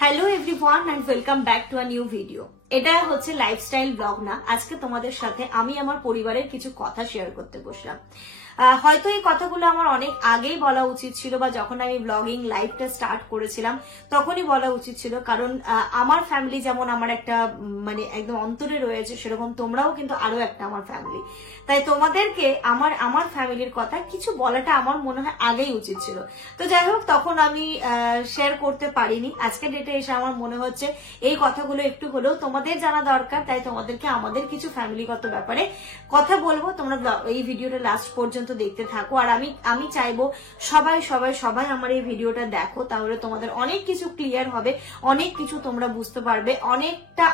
Hello everyone and welcome back to a new video. এটা হচ্ছে lifestyle blog না। আজকে তোমাদের সাথে আমি আমার পরিবারের কিছু কথা শেয়ার করতে বসলাম। হয়তো এই কথাগুলো আমার অনেক আগেই বলা উচিত ছিল, বা যখন আমি ব্লগিং লাইভটা স্টার্ট করেছিলাম তখনই বলা উচিত ছিল, কারণ আমার ফ্যামিলি যেমন আমার একটা মানে একদম অন্তরে রয়েছে, সেরকম তোমরাও কিন্তু আরো একটা আমার ফ্যামিলি। তাই তোমাদেরকে আমার ফ্যামিলির কথা কিছু বলাটা আমার মনে হয় আগেই উচিত ছিল। তো যাই হোক, তখন আমি শেয়ার করতে পারিনি। আজকে ডেটে এসে আমার মনে হচ্ছে এই কথাগুলো একটু হলেও তোমাদের জানা দরকার, তাই তোমাদেরকে আমাদের কিছু ফ্যামিলিগত ব্যাপারে কথা বলবো। তোমরা এই ভিডিওটা লাস্ট পর্যন্ত দেখতে থাকো, আর আমি চাইবো সবাই সবাই সবাই আমার এই ভিডিওটা দেখো, তাহলে তোমাদের অনেক কিছু ক্লিয়ার হবে, অনেক কিছু তোমরা বুঝতে পারবে, অনেকটা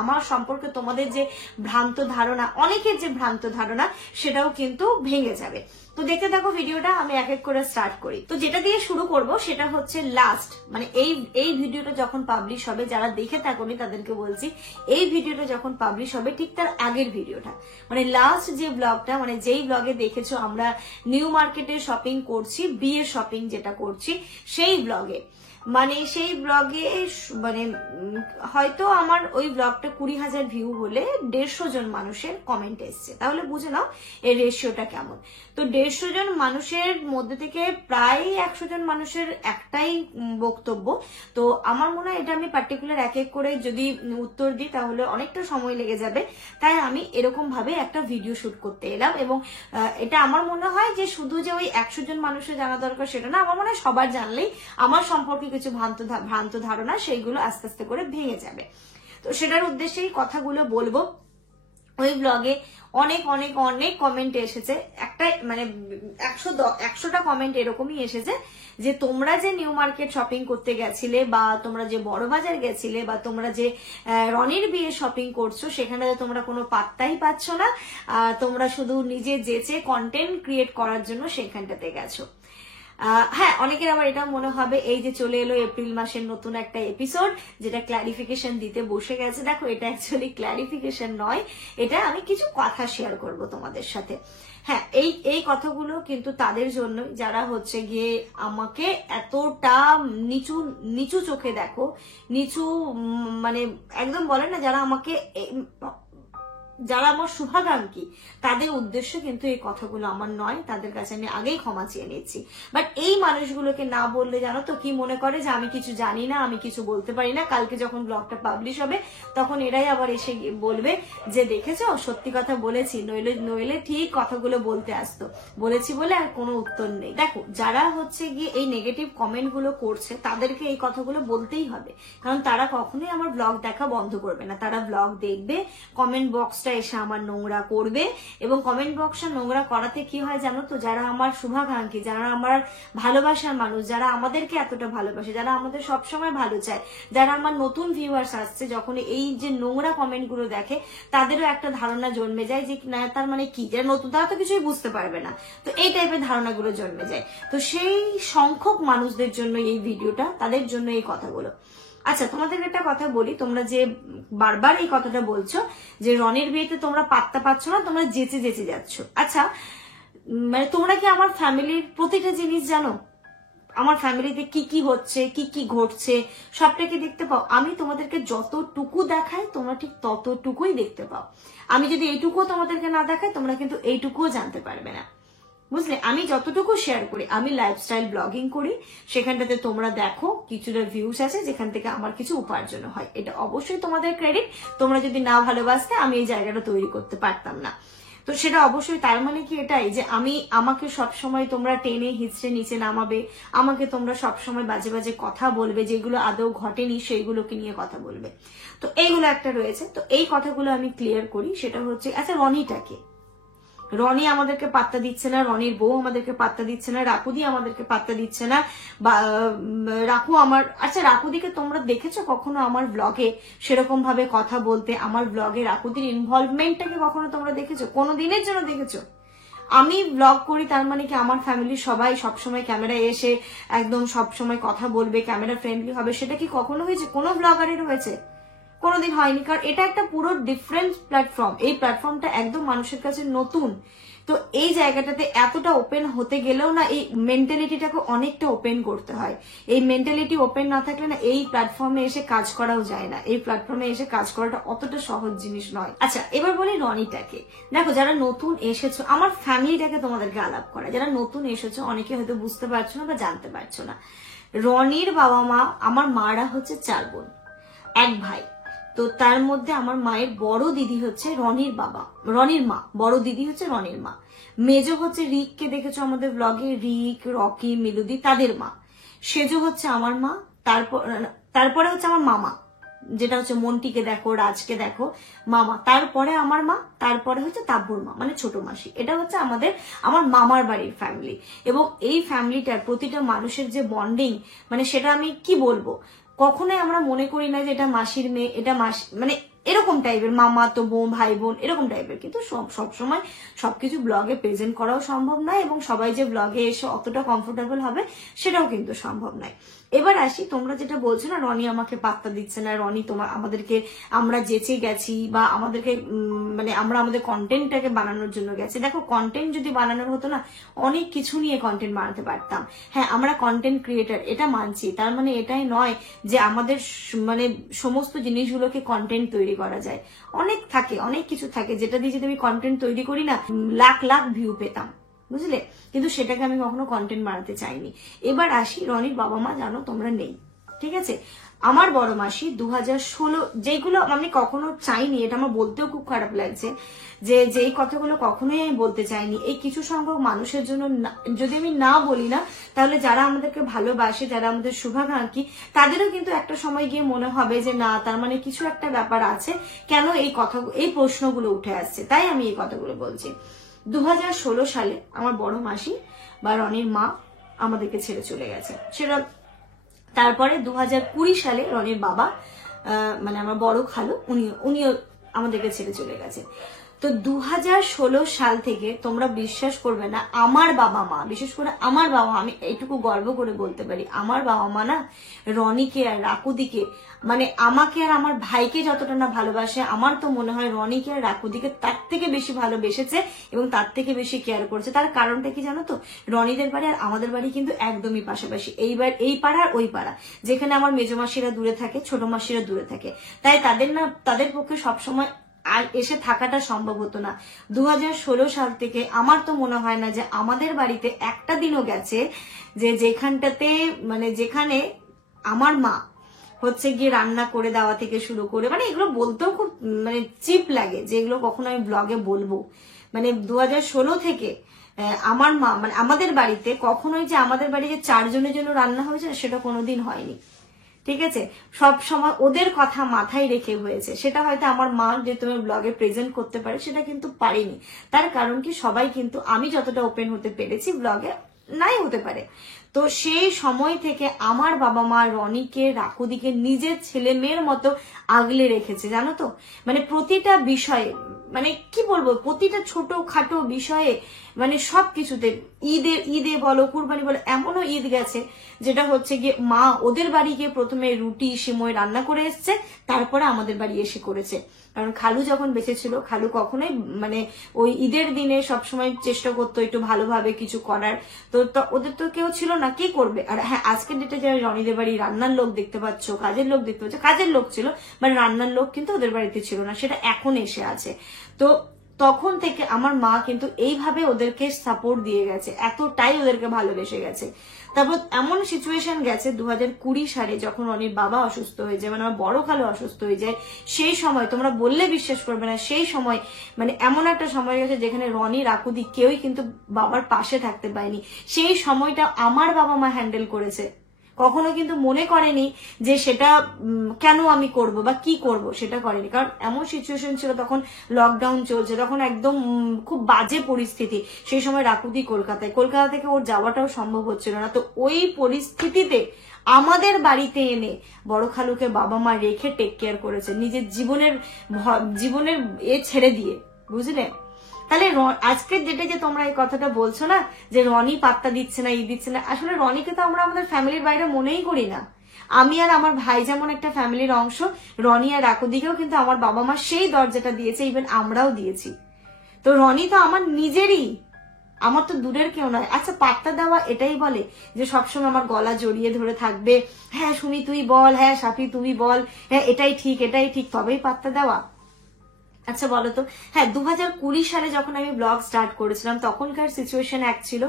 আমার সম্পর্কে তোমাদের যে ভ্রান্ত ধারণা, অনেকের যে ভ্রান্ত ধারণা, সেটাও কিন্তু ভেঙে যাবে। তো দেখতে থাকো ভিডিওটা, আমি এক এক করে স্টার্ট করি। তো যেটা দিয়ে শুরু করব সেটা হচ্ছে লাস্ট, মানে এই ভিডিওটা যখন পাবলিশ হবে, যারা দেখে থাকোনি তাদেরকে বলছি, এই ভিডিওটা যখন পাবলিশ হবে ঠিক তার আগের ভিডিওটা, মানে লাস্ট যে ব্লগটা, মানে যেই ব্লগে দেখেছো আমরা নিউ মার্কেটে শপিং করছি, বিয়ের শপিং যেটা করছি, সেই ব্লগে সেই ব্লগে মানে হয়তো আমার ওই ব্লগটা 20,000 ভিউ হলে 150 জন মানুষের কমেন্ট এসছে। তাহলে বুঝে নাও এর রেশিওটা কেমন। তো 150 জন মানুষের মধ্যে থেকে প্রায় 100 জন মানুষের একটাই বক্তব্য। তো আমার মনে হয় এটা আমি পার্টিকুলার এক এক করে যদি উত্তর দিই তাহলে অনেকটা সময় লেগে যাবে, তাই আমি এরকম ভাবে একটা ভিডিও শুট করতে এলাম। এবং এটা আমার মনে হয় যে শুধু যে ওই 100 জন মানুষের জানা দরকার সেটা না, আমার মনে হয় সবার জানলেই আমার সম্পর্কে কিছু ভ্রান্ত ধারণা সেইগুলো আস্তে আস্তে করে ভেঙে যাবে। তো সেটার উদ্দেশ্যেই কথাগুলো বলবো। ওই ব্লগে অনেক অনেক অনেক কমেন্ট এসেছে, একটা মানে 100টা কমেন্ট এরকমই এসেছে যে তোমরা যে নিউ মার্কেট শপিং করতে গেছিলে, বা তোমরা যে বড় বাজার গেছিলে, বা তোমরা যে রনির বিয়ে শপিং করছো, সেখানে তোমরা কোনো পাত্তাই পাচ্ছ না, তোমরা শুধু নিজে যেচে কন্টেন্ট ক্রিয়েট করার জন্য সেখানটাতে গেছো। হ্যাঁ, অনেকের আবার এটা মনে হবে এই যে চলে এলো এপ্রিল মাসের নতুন একটা এপিসোড, যেটা ক্ল্যারিফিকেশন দিতে বসে গেছে। দেখো, এটা অ্যাকচুয়ালি ক্ল্যারিফিকেশন নয়, এটা আমি কিছু কথা শেয়ার করব তোমাদের সাথে। হ্যাঁ, এই কথাগুলো কিন্তু তাদের জন্য যারা হচ্ছে গিয়ে আমাকে এতটা নিচু নিচু চোখে দেখো, নিচু মানে একদম বলে না, যারা আমার শুভাকাঙ্ক্ষী, তাদের উদ্দেশ্য কিন্তু এই কথাগুলো আমার নয়, তাদের কাছে আমি আগেই ক্ষমা চেয়ে নিচ্ছি। বাট এই মানুষগুলোকে না বললে জানো তো কি মনে করে, যে আমি কিছু জানি না, আমি কিছু বলতে পারি না। কালকে যখন ব্লগটা পাবলিশ হবে তখন এরাই আবার এসে বলবে যে দেখেছো, সত্যি কথা বলেছি, নইলে ঠিক কথাগুলো বলতে আসতো, বলেছি বলে আর কোনো উত্তর নেই। দেখো, যারা হচ্ছে গিয়ে এই নেগেটিভ কমেন্ট গুলো করছে তাদেরকে এই কথাগুলো বলতেই হবে, কারণ তারা কখনোই আমার ব্লগ দেখা বন্ধ করবে না। তারা ব্লগ দেখবে, কমেন্ট বক্স এসে আমার নোংরা করবে, এবং কমেন্ট বক্সটা নোংরা করাতে কি হয় জানো তো, যারা আমার শুভাকাঙ্ক্ষী, যারা আমার ভালোবাসার মানুষ, যারা আমাদেরকে এতটা ভালোবাসে, যারা আমাদের সবসময় ভালো চায়, যারা আমার নতুন ভিউয়ার্স আসছে, যখন এই যে নোংরা কমেন্ট গুলো দেখে তাদেরও একটা ধারণা জন্মে যায় যে না, তার মানে কি, যারা নতুন তারা তো কিছুই বুঝতে পারবে না, তো এই টাইপের ধারণাগুলো জন্মে যায়। তো সেই সংখ্যক মানুষদের জন্য এই ভিডিওটা, তাদের জন্য এই কথাগুলো। আচ্ছা, তোমাদের একটা কথা বলি, তোমরা যে বারবার এই কথাটা বলছো যে রনির বিয়েতে তোমরা পাত্তা পাচ্ছ না, তোমরা যেচে যেচে যাচ্ছ। আচ্ছা, মানে তোমরা কি আমার ফ্যামিলির প্রতিটা জিনিস জানো? আমার ফ্যামিলিতে কি কি হচ্ছে, কি কি ঘটছে, সবটাকে দেখতে পাও? আমি তোমাদেরকে যতটুকু দেখাই তোমরা ঠিক ততটুকুই দেখতে পাও। আমি যদি এইটুকুও তোমাদেরকে না দেখাই, তোমরা কিন্তু এইটুকুও জানতে পারবে না, বুঝলে? আমি যতটুকু শেয়ার করি, আমি লাইফস্টাইল ব্লগিং করি, সেখানটাতে তোমরা দেখো কিছুটা ভিউস আছে যেখান থেকে আমার কিছু উপার্জন হয়। এটা অবশ্যই তোমাদের ক্রেডিট। তোমরা যদি না ভালোবাসতে আমি এই জায়গাটা তৈরি করতে পারতাম না। তো সেটা অবশ্যই, তার মানে কি এটাই যে আমাকে সবসময় তোমরা টেনে হিচড়ে নিচে নামাবে, আমাকে তোমরা সবসময় বাজে বাজে কথা বলবে, যেগুলো আদৌ ঘটেনি সেইগুলোকে নিয়ে কথা বলবে। তো এইগুলো একটা রয়েছে। তো এই কথাগুলো আমি ক্লিয়ার করি। সেটা হচ্ছে, আচ্ছা রনিটাকে, রনি আমাদেরকে পাত্তা দিচ্ছে না, রনির বউ আমাদেরকে পাত্তা দিচ্ছে না, রাকুদি আমাদেরকে পাত্তা দিচ্ছে না, বা আচ্ছা রাকুদিকে তোমরা দেখেছো কখনো আমার ব্লগে সেরকম ভাবে কথা বলতে? আমার ব্লগে রাকুদির ইনভলভমেন্টটাকে কখনো তোমরা দেখেছো? কোনোদিনের জন্য দেখেছো? আমি ব্লগ করি তার মানে কি আমার ফ্যামিলির সবাই সবসময় ক্যামেরায় এসে একদম সবসময় কথা বলবে, ক্যামেরা ফ্রেন্ডলি হবে? সেটা কি কখনো হয়েছে? কোনো ব্লগারের হয়েছে? কোনোদিন হয়নি। কারণ এটা একটা পুরো ডিফারেন্ট প্ল্যাটফর্ম। এই প্ল্যাটফর্মটা একদম মানুষের কাছে নতুন। তো এই জায়গাটাতে এতটা ওপেন হতে গেলেও না এই মেন্টালিটিটাকে অনেকটা ওপেন করতে হয়। এই মেন্টালিটি ওপেন না থাকলে না এই প্ল্যাটফর্মে এসে কাজ করাও যায় না। এই প্ল্যাটফর্মে এসে কাজ করাটা অতটা সহজ জিনিস নয়। আচ্ছা, এবার বলি রনিটাকে। দেখো, যারা নতুন এসেছো, আমার ফ্যামিলিটাকে তোমাদেরকে আলাপ করা, যারা নতুন এসেছো অনেকে হয়তো বুঝতে পারছো না বা জানতে পারছো না। রনির বাবা মা, আমার মারা হচ্ছে 4 বোন, 1 ভাই। তো তার মধ্যে আমার মায়ের বড় দিদি হচ্ছে রনির মা, বড় দিদি হচ্ছে রনির মা। মেজো হচ্ছে রিককে দেখেছো আমাদের ব্লগে, রিক, রকি, মিলুদি, তাদের মা। সেজো হচ্ছে আমার মা। তারপরে হচ্ছে আমার মামা, যেটা হচ্ছে মন্টিকে দেখো, রাজকে দেখো, মামা। তারপরে আমার মা, তারপরে হচ্ছে তাব্বুর মা, মানে ছোট মাসি। এটা হচ্ছে আমার মামার বাড়ির ফ্যামিলি। এবং এই ফ্যামিলিটার প্রতিটা মানুষের যে বন্ডিং, মানে সেটা আমি কি বলবো, কখনোই আমরা মনে করি না যে এটা মাসির মেয়ে, এটা মাসি, মানে এরকম টাইপের, মামা তো বোন, ভাই বোন এরকম টাইপের। কিন্তু সবসময় সবকিছু ব্লগে প্রেজেন্ট করাও সম্ভব নয়, এবং সবাই যে ব্লগে এসে অতটা কমফোর্টেবল হবে সেটাও কিন্তু সম্ভব নয়। এবার আসি, তোমরা যেটা বলছো না রনি আমাকে পাত্তা দিচ্ছে না, রনি আমাদেরকে, আমরা যেচে গেছি বা আমাদেরকে মানে আমরা আমাদের কন্টেন্টটাকে বানানোর জন্য গেছি। দেখো, কন্টেন্ট যদি বানানোর হতো না, অনেক কিছু নিয়ে কন্টেন্ট বানাতে পারতাম। হ্যাঁ, আমরা কন্টেন্ট ক্রিয়েটার, এটা মানছি। তার মানে এটাই নয় যে আমাদের মানে সমস্ত জিনিসগুলোকে কন্টেন্ট তৈরি করা যায়। অনেক কিছু থাকে যেটা দিয়ে যদি আমি কন্টেন্ট তৈরি করি না, লাখ ভিউ পেতাম, বুঝলে? কিন্তু সেটাকে আমি কখনো কন্টেন্ট বানাতে চাইনি। এবার আসি, রনির বাবা মা জানো তোমরা নেই, ঠিক আছে? আমার বড় মাসি 2016, যেগুলো আমি কখনো চাইনি, এটা আমার বলতেও খুব খারাপ লাগছে, যে যেই কথাগুলো কখনোই আমি বলতে চাইনি, এই কিছু সংখ্যক মানুষের জন্য যদি আমি না বলি না, তাহলে যারা আমাদেরকে ভালোবাসে, যারা আমাদের শুভাকাঙ্ক্ষী, তাদেরও কিন্তু একটা সময় গিয়ে মনে হবে যে না, তার মানে কিছু একটা ব্যাপার আছে, কেন এই প্রশ্নগুলো উঠে আসছে। তাই আমি এই কথাগুলো বলছি। 2016 সালে আমার বড় মাসি বা রনির মা আমাদেরকে ছেড়ে চলে গেছে। সেটা তারপরে 2020 সালে রনির বাবা, মানে আমার বড় খালু, উনিও আমাদেরকে ছেড়ে চলে গেছে। তো 2016 সাল থেকে তোমরা বিশ্বাস করবে না, আমার বাবা মা, বিশেষ করে আমার বাবা, আমি এইটুকু গর্ব করে বলতে পারি, আমার বাবা মা না রনিকে আর রাকুদিকে, মানে আমাকে আর আমার ভাইকে যতটা না ভালোবাসে, আমার তো মনে হয় রনিকে আর রাকুদিকে তার থেকে বেশি ভালোবেসেছে এবং তার থেকে বেশি কেয়ার করেছে। তার কারণটা কি জানো তো? রনিদের বাড়ি আর আমাদের বাড়ি কিন্তু একদমই পাশাপাশি, এই পাড়া আর ওই পাড়া। যেখানে আমার মেজো মাসিরা দূরে থাকে, ছোট মাসিরা দূরে থাকে, তাই তাদের পক্ষে সবসময় আর এসে থাকাটা সম্ভব হতো না। 2016 সাল থেকে আমার তো মনে হয় না যে আমাদের বাড়িতে একটা দিনও গেছে যে যেখানে আমার মা হচ্ছে গিয়ে রান্না করে দেওয়া থেকে শুরু করে, মানে এগুলো বলতেও খুব মানে চিপ লাগে যে এগুলো কখনো আমি ব্লগে বলবো। মানে 2016 থেকে আমার মা, মানে আমাদের বাড়িতে কখনোই যে আমাদের বাড়িতে 4 জনের জন্য রান্না হয়েছে সেটা কোনোদিন হয়নি, ঠিক আছে? সব সময় ওদের কথা মাথায় রেখে হয়েছে। সেটা হয়তো আমার মা যে তুমি ব্লগে প্রেজেন্ট করতে পারে, সেটা কিন্তু পারিনি। তার কারণ কি, সবাই কিন্তু আমি যতটা ওপেন হতে পেরেছি ব্লগে নাই হতে পারে। তো সেই সময় থেকে আমার বাবা মা রনিকে, রাকুদিকে নিজের ছেলে মেয়ের মতো আগলে রেখেছে, জানো তো? মানে প্রতিটা বিষয়ে, মানে কি বলবো, প্রতিটা ছোট খাটো বিষয়ে, মানে সবকিছুতে, ঈদে বলো, কুরবানি বলো, এমনও ঈদ গেছে যেটা হচ্ছে গিয়ে মা ওদের বাড়ি গিয়ে প্রথমে রুটি সিমই রান্না করে এসছে, তারপরে আমাদের বাড়ি এসে করেছে। কারণ খালু যখন বেঁচে ছিল, খালু কখনোই মানে ওই ঈদের দিনে সবসময় চেষ্টা করতো একটু ভালোভাবে কিছু করার। তো ওদের তো কেউ ছিল না, কি করবে? আর হ্যাঁ, আজকের ডেটে যারা রনিদের বাড়ি রান্নার লোক দেখতে পাচ্ছ, কাজের লোক দেখতে পাচ্ছ, কাজের লোক ছিল, মানে রান্নার লোক কিন্তু ওদের বাড়িতে ছিল না, সেটা এখন এসে আছে। তো তখন থেকে আমার মা কিন্তু এইভাবে ওদেরকে সাপোর্ট দিয়ে গেছে, এতটাই ওদেরকে ভালোবেসে গেছে। তারপর এমন সিচুয়েশন গেছে 2020 সালে যখন রনির বাবা অসুস্থ হয়ে যায়, মানে আমার বড় খালু অসুস্থ হয়ে যায়, সেই সময় তোমরা বললে বিশ্বাস করবে না, সেই সময় মানে এমন একটা সময় গেছে যেখানে রনি, রাকুদি কেউই কিন্তু বাবার পাশে থাকতে পারেনি। সেই সময়টা আমার বাবা মা হ্যান্ডেল করেছে, কখনো কিন্তু মনে করেনি যে সেটা কেন আমি করব বা কি করব, সেটা করেনি। কারণ এমন সিচুয়েশন ছিল, তখন লকডাউন চলছে, তখন একদম খুব বাজে পরিস্থিতি। সেই সময় রাকুদি কলকাতা থেকে ওর যাওয়াটাও সম্ভব হচ্ছিল না। তো ওই পরিস্থিতিতে আমাদের বাড়িতে এনে বড় খালুকে বাবা মা রেখে টেক কেয়ার করেছে, নিজের জীবনের ছেড়ে দিয়ে, বুঝলে? তাহলে আজকের ডেটে যে তোমরা এই কথাটা বলছো না যে রনি পাত্তা দিচ্ছে না, দিচ্ছে না, আসলে রনিকে তো আমরা আমাদের ফ্যামিলির বাইরে মনেই করি না। আমি আর আমার ভাই যেমন একটা ফ্যামিলির অংশ, রনি আর রাকুদিকেও কিন্তু আমার বাবা মা সেই দরজাটা দিয়েছে, ইভেন আমরাও দিয়েছি। তো রনি তো আমার নিজেরই আমার তো দূরের কেউ নয়। আচ্ছা, পাত্তা দেওয়া এটাই বলে যে সবসময় আমার গলা জড়িয়ে ধরে থাকবে, হ্যাঁ সুমি তুই বল, হ্যাঁ সাফি তুমি বল, হ্যাঁ এটাই ঠিক, তবেই পাত্তা দেওয়া? আচ্ছা বলো তো, হ্যাঁ 2020 সালে যখন আমি ব্লগ স্টার্ট করেছিলাম তখনকার সিচুয়েশন এক ছিল,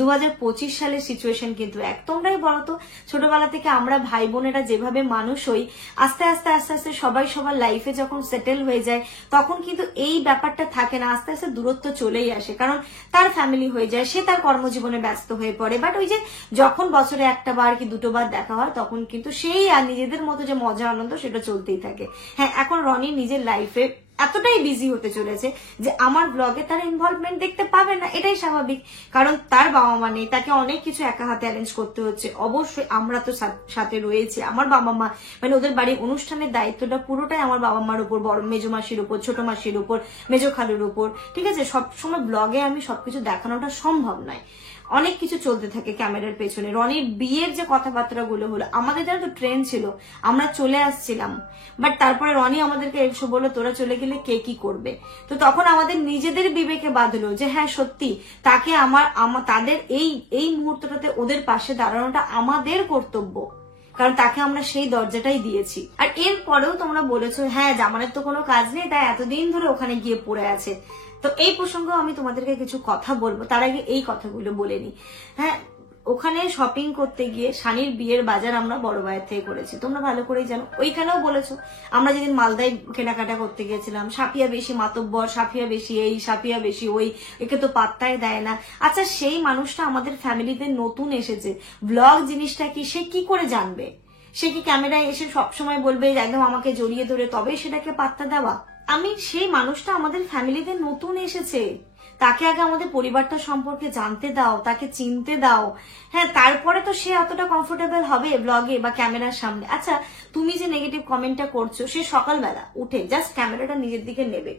2025 সালের সিচুয়েশন কিন্তু এক। তোমরাই বলো তো, ছোটবেলা থেকে আমরা ভাই বোনেরা যেভাবে মানুষ হই, আস্তে আস্তে আস্তে আস্তে সবাই সবার লাইফে যখন সেটেল হয়ে যায় তখন কিন্তু এই ব্যাপারটা থাকে না, আস্তে আস্তে দূরত্ব চলেই আসে, কারণ তার ফ্যামিলি হয়ে যায়, সে তার কর্মজীবনে ব্যস্ত হয়ে পড়ে। বাট ওই যে যখন বছরে একটা বার কি দুটো বার দেখা হয় তখন কিন্তু সেই আর নিজেদের মতো যে মজা আনন্দ সেটা চলতেই থাকে। হ্যাঁ, এখন রনি নিজের লাইফে এতটাই বিজি হতে চলেছে যে আমার ব্লগে তার ইনভলভমেন্ট দেখতে পাবে না, এটাই স্বাভাবিক, কারণ তার বাবা মা নেই, তাকে অনেক কিছু একা হাতে অ্যারেঞ্জ করতে হচ্ছে। অবশ্যই আমরা তো সাথে রয়েছি, আমার বাবা মা মানে ওদের বাড়ির অনুষ্ঠানের দায়িত্বটা পুরোটাই আমার বাবা মার উপর, বড় মেজো মাসির উপর, ছোট মাসির উপর, মেজো খালুর উপর, ঠিক আছে। সবসময় ব্লগে আমি সবকিছু দেখানোটা সম্ভব নয়, অনেক কিছু চলতে থাকে ক্যামেরার পেছনে। রনির বিয়ের যে কথাবার্তা গুলো হলো, আমাদের যেন তো ট্রেন ছিল, আমরা চলে আসছিলাম, বাট তারপরে রনি আমাদেরকে এসে বললো তোরা চলে গেলে কে কি করবে। তো তখন আমাদের নিজেদের বিবেকে বাঁধলো যে হ্যাঁ সত্যি তাকে তাদের এই মুহূর্তটাতে ওদের পাশে দাঁড়ানোটা আমাদের কর্তব্য, কারণ তাকে আমরা সেই দরজাটাই দিয়েছি। আর এরপরেও তোমরা বলেছো হ্যাঁ জামানের তো কোনো কাজ নেই তাই এতদিন ধরে ওখানে গিয়ে পড়ে আছে। তো এই প্রসঙ্গে আমি তোমাদেরকে কিছু কথা বলবো, তার আগে এই কথাগুলো বলে নি। হ্যাঁ, ওখানে শপিং করতে গিয়ে শানির বিয়ের বাজার আমরা বড় ভাইয়ের থেকে করেছি, তোমরা ভালো করেই জানো। ওইখানেও বলেছো আমরা যেদিন মালদায় কেনাকাটা করতে গেছিলাম, সাফিয়া বেশি মাতব্বর, সাফিয়া বেশি এই, সাফিয়া বেশি ওই, একে তো পাত্তাই দেয় না। আচ্ছা, সেই মানুষটা আমাদের ফ্যামিলিতে নতুন এসেছে, ব্লগ জিনিসটা কি সে কি করে জানবে? সে কি ক্যামেরায় এসে সবসময় বলবে একদম আমাকে জড়িয়ে ধরে তবেই সেটাকে পাত্তা দেওয়া? সেই মানুষটা আমাদের ফ্যামিলিতে নতুন এসেছে, তাকে আগে আমাদের পরিবারটা সম্পর্কে জানতে দাও, তাকে চিনতে দাও, হ্যাঁ তারপরে তো সে অতটা কমফোর্টেবল হবে ব্লগে বা ক্যামেরার সামনে। আচ্ছা, তুমি যে নেগেটিভ কমেন্টটা করছো, সে সকালবেলা উঠে জাস্ট ক্যামেরাটা নিজের দিকে নেবে,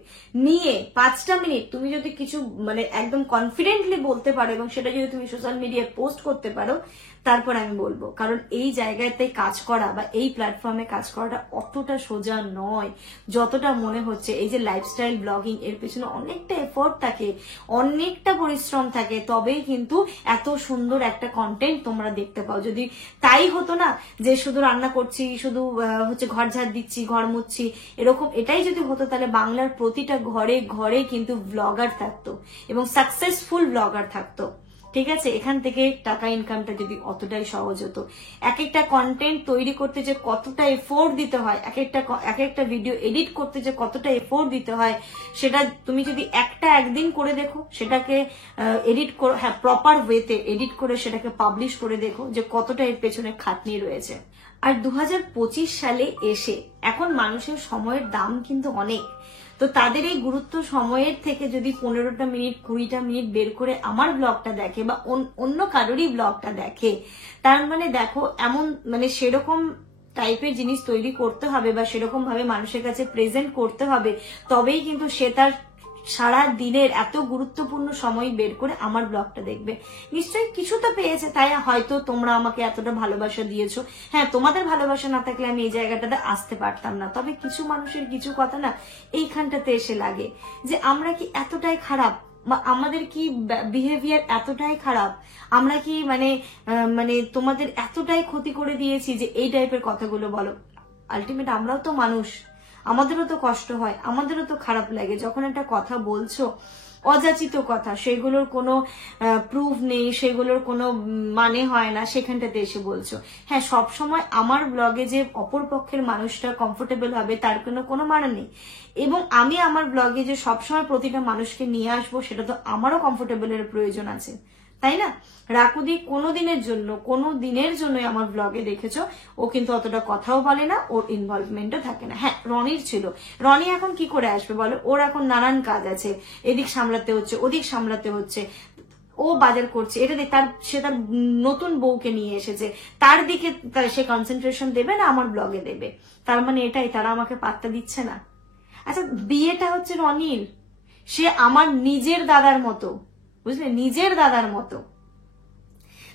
নিয়ে 5টা মিনিট তুমি যদি কিছু মানে একদম কনফিডেন্টলি বলতে পারো এবং সেটা যদি তুমি সোশ্যাল মিডিয়ায় পোস্ট করতে পারো, তারপর আমি বলবো। কারণ এই জায়গাতে কাজ করা বা এই প্ল্যাটফর্মে কাজ করাটা অতটা সোজা নয় যতটা মনে হচ্ছে। এই যে লাইফস্টাইল ব্লগিং, এর পেছনে অনেকটা এফোর্ট থাকে, অনেকটা পরিশ্রম থাকে, তবেই কিন্তু এত সুন্দর একটা কন্টেন্ট তোমরা দেখতে পাও। যদি তাই হতো না যে শুধু রান্না করছি, শুধু হচ্ছে ঘর ঝাড় দিচ্ছি, ঘর মুছছি, এরকম এটাই যদি হতো, তাহলে বাংলার প্রতিটা ঘরে ঘরে কিন্তু ব্লগার থাকতো এবং সাকসেসফুল ব্লগার থাকতো, ঠিক আছে। এখান থেকে টাকা ইনকামটা যদি অতটাই সহজ হতো। এক একটা কন্টেন্ট তৈরি করতে যে কতটা এফোর্ট দিতে হয়, এক একটা ভিডিও এডিট করতে যে কতটা এফোর্ট দিতে হয়, সেটা তুমি যদি একদিন করে দেখো, সেটাকে এডিট করে, হ্যাঁ প্রপার ওয়েতে এডিট করে সেটাকে পাবলিশ করে দেখো যে কতটা এর পেছনে খাটনি রয়েছে। আর 2025 সালে এসে এখন মানুষের সময়ের দাম কিন্তু অনেক, তো তাদের এই গুরুত্ব সময়ের থেকে যদি 15টা মিনিট 20টা মিনিট বের করে আমার ব্লগটা দেখে বা অন্য কারোরই ব্লগটা দেখে, তার মানে দেখো এমন মানে সেরকম টাইপের জিনিস তৈরি করতে হবে বা সেরকম ভাবে মানুষের কাছে প্রেজেন্ট করতে হবে, তবেই কিন্তু সে তার সারা দিনের এত গুরুত্বপূর্ণ সময় বের করে আমার ব্লগটা দেখবে। নিশ্চয়ই কিছু তো পেয়েছে, তাই হয়তো তোমরা আমাকে এতটা ভালোবাসা দিয়েছো। হ্যাঁ, তোমাদের ভালোবাসা না থাকলে আমি এই জায়গাটাতে আসতে পারতাম না। তবে কিছু মানুষের কিছু কথা না এইখানটাতে এসে লাগে যে আমরা কি এতটাই খারাপ বা আমাদের কি বিহেভিয়ার এতটাই খারাপ, আমরা কি মানে তোমাদের এতটাই ক্ষতি করে দিয়েছি যে এই টাইপের কথাগুলো বলো। আলটিমেট আমরাও তো মানুষ, আমাদেরও তো কষ্ট হয়, আমাদেরও তো খারাপ লাগে যখন একটা কথা বলছো, অযাচিত কথা, সেগুলোর কোনো প্রুফ নেই, সেগুলোর কোনো মানে হয় না, সেখানটাতে এসে বলছো। হ্যাঁ, সবসময় আমার ব্লগে যে অপর পক্ষের মানুষটা কমফোর্টেবল হবে তার কোনো মানে নেই, এবং আমি আমার ব্লগে যে সবসময় প্রতিটা মানুষকে নিয়ে আসবো সেটা তো আমারও কমফোর্টেবলের প্রয়োজন আছে, তাই না? রাকুদি কোনো দিনের জন্য আমার ব্লগে দেখেছো ও কিন্তু অতটা কথাও বলে না, ওর ইনভলভমেন্টও থাকে না। হ্যাঁ, রনির ছিল, রনি এখন কি করে আসবে বলো? ওর এখন নানান কাজ আছে, এদিক সামলাতে হচ্ছে, ওদিক সামলাতে হচ্ছে, ও বাজার করছে, এটা সে তার নতুন বউকে নিয়ে এসেছে, তার দিকে সে কনসেন্ট্রেশন দেবে না আমার ব্লগে দেবে। তার মানে এটাই, তারা আমাকে পাত্তা দিচ্ছে না। আচ্ছা, বিয়েটা হচ্ছে রনির, সে আমার নিজের দাদার মতো, বুঝলে, নিজের দাদার মতো।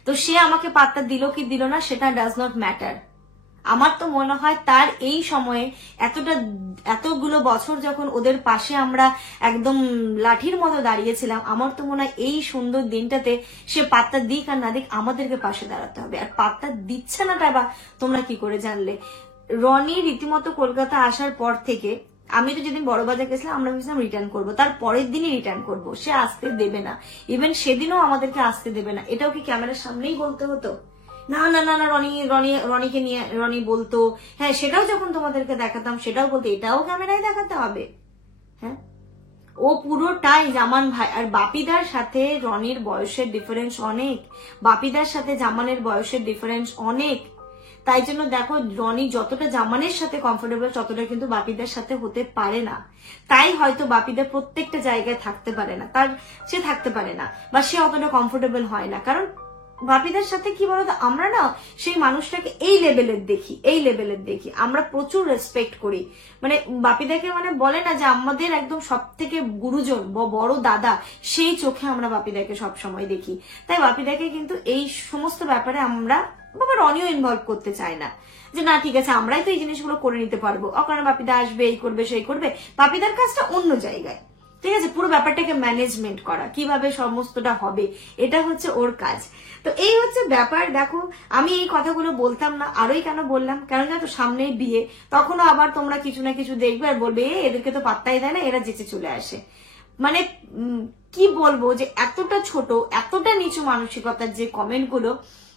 তো সে আমাকে পাত্তা দিল কি দিল না সেটা ডাজ নট ম্যাটার। আমার তো মনে হয় তার এই সময়ে এতগুলো বছর যখন ওদের পাশে আমরা একদম লাঠির মতো দাঁড়িয়েছিলাম, আমার তো মনে হয় এই সুন্দর দিনটাতে সে পাত্তা দিক আর না দিক আমাদেরকে পাশে দাঁড়াতে হবে। আর পাত্তা দিচ্ছে না বা তোমরা কি করে জানলে? রনি রীতিমতো কলকাতা আসার পর থেকে, আমি তো যেদিন বড়বাজার গেছিলাম আমরা ভেবেছিলাম রিটার্ন করবো, তার পরের দিনই রিটার্ন করবো, সে আসতে দেবে না, ইভেন সেদিনও আমাদেরকে আসতে দেবে না। এটাও কি ক্যামেরার সামনেই বলতে হতো? না না না না, রনিকে নিয়ে রনি বলতো, হ্যাঁ সেটাও যখন তোমাদেরকে দেখাতাম সেটাও বলতো এটাও ক্যামেরায় দেখাতে হবে। হ্যাঁ, ও পুরোটাই জামান ভাই। আর বাপিদার সাথে রনির বয়সের ডিফারেন্স অনেক, বাপিদার সাথে জামানের বয়সের ডিফারেন্স অনেক। তাই জন্য দেখো রনি যতটা জামানের সাথে কমফোর্টেবল ততটা কিন্তু বাপিদার সাথে হতে পারে না। তাই হয়তো বাপিদা প্রত্যেকটা জায়গায় থাকতে পারে না, সে থাকতে পারে না বা সে অতটা কমফোর্টেবল হয় না। কারণ বাপিদার সাথে কি বলতো, আমরা না সেই মানুষটাকে এই লেভেলের দেখি, আমরা প্রচুর রেসপেক্ট করি। মানে বাপিদাকে মানে বলে না যে আমাদের একদম সব থেকে গুরুজন বড় দাদা, সেই চোখে আমরা বাপিদাকে সবসময় দেখি। তাই বাপিদাকে কিন্তু এই সমস্ত ব্যাপারে আমরা বাবা রনিও ইনভলভ করতে চায় না, যে না ঠিক আছে আমরাই তো এই জিনিসগুলো করে নিতে পারবো, ওখানে বাপিদা আসবে এই করবে সেই করবে। বাপিদার কাজটা অন্য জায়গায়, ঠিক আছে, পুরো ব্যাপারটাকে ম্যানেজমেন্ট করা, কিভাবে সমস্তটা হবে, এটা হচ্ছে ওর কাজ। তো এই হচ্ছে ব্যাপার। দেখো আমি এই কথাগুলো বলতাম না, আরোই কেন বললাম, কেন জানো তো সামনেই বিয়ে, তখনও আবার তোমরা কিছু না কিছু দেখবে আর বলবে এদেরকে তো পাত্তাই দেয় না, এরা যেচে চলে আসে। মানে কি বলবো, যে এতটা ছোট এতটা নিচু মানসিকতার যে কমেন্ট গুলো,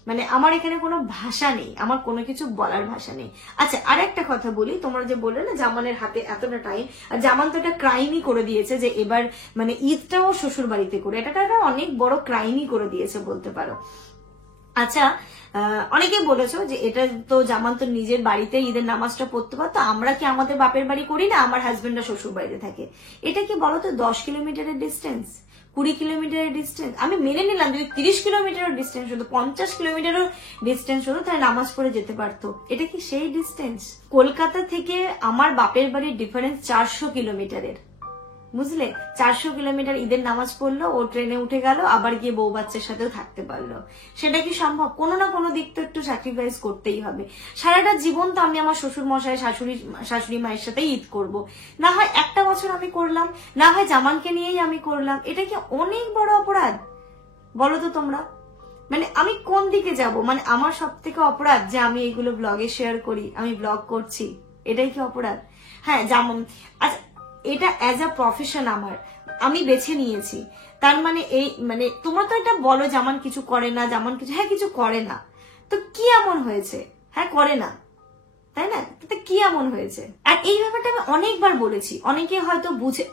মানে আমার এখানে কোনো ভাষা নেই, আমার কোনো কিছু বলার ভাষা নেই। আচ্ছা আর একটা কথা বলি, তোমরা যে বললে না জামানের হাতে এতটা টাইম, আর জামান তো একটা ক্রাইমই করে দিয়েছে যে এবার মানে ঈদটাও শ্বশুর বাড়িতে করে, এটা একটা অনেক বড় ক্রাইমই করে দিয়েছে বলতে পারো। আচ্ছা অনেকে বলেছো যে এটা তো জামান তো নিজের বাড়িতে ঈদের নামাজটা পড়তে পারতো, আমরা কি আমাদের বাপের বাড়ি করি না, আমার হাজবেন্ডরা শ্বশুর বাড়িতে থাকে, এটা কি বলতো 10 কিলোমিটারের ডিস্টেন্স, 20 কিলোমিটারের ডিস্টেন্স, আমি মেনে নিলাম যদি 30 কিলোমিটারের ডিস্টেন্স হতো, 50 কিলোমিটারের ডিস্টেন্স হতো, তাহলে নামাজ পড়ে যেতে পারতো। এটা কি সেই ডিস্টেন্স? কলকাতা থেকে আমার বাপের বাড়ির ডিফারেন্স 400 কিলোমিটারের, বুঝলে? 400 কিলোমিটার ঈদের নামাজ পড়লো, ও ট্রেনে উঠে গেল, আবার গিয়ে বউ বাচ্চার সাথেও থাকতে পারলো। সেটা কি সম্ভব? কোনো না কোনো দিক তো একটু স্যাক্রিফাইস করতেই হবে। সারাটা জীবন তো আমি আমার শ্বশুর মশাই শাশুড়ি মায়ের সাথেই ঈদ করব, না হয় একটা বছর আমি করলাম, না হয় জামানকে নিয়েই আমি করলাম, এটা কি অনেক বড় অপরাধ বলো তো তোমরা? মানে আমি কোন দিকে যাব? মানে আমার সব থেকে অপরাধ যে আমি এইগুলো ব্লগে শেয়ার করি, আমি ব্লগ করছি, এটাই কি অপরাধ? হ্যাঁ যেমন আচ্ছা এটা অ্যাজ আ প্রফেশন আমি বেছে নিয়েছি, তার মানে এই মানে তোমরা তো এটা বলো জামান কিছু করে না, জামান কিছু, হ্যাঁ কিছু করে না, তো কি এমন হয়েছে? হ্যাঁ করে না, তাই না? কি এমন হয়েছে? আর এই ব্যাপারটা আমি অনেকবার বলেছি, অনেকে হয়তো বুঝে,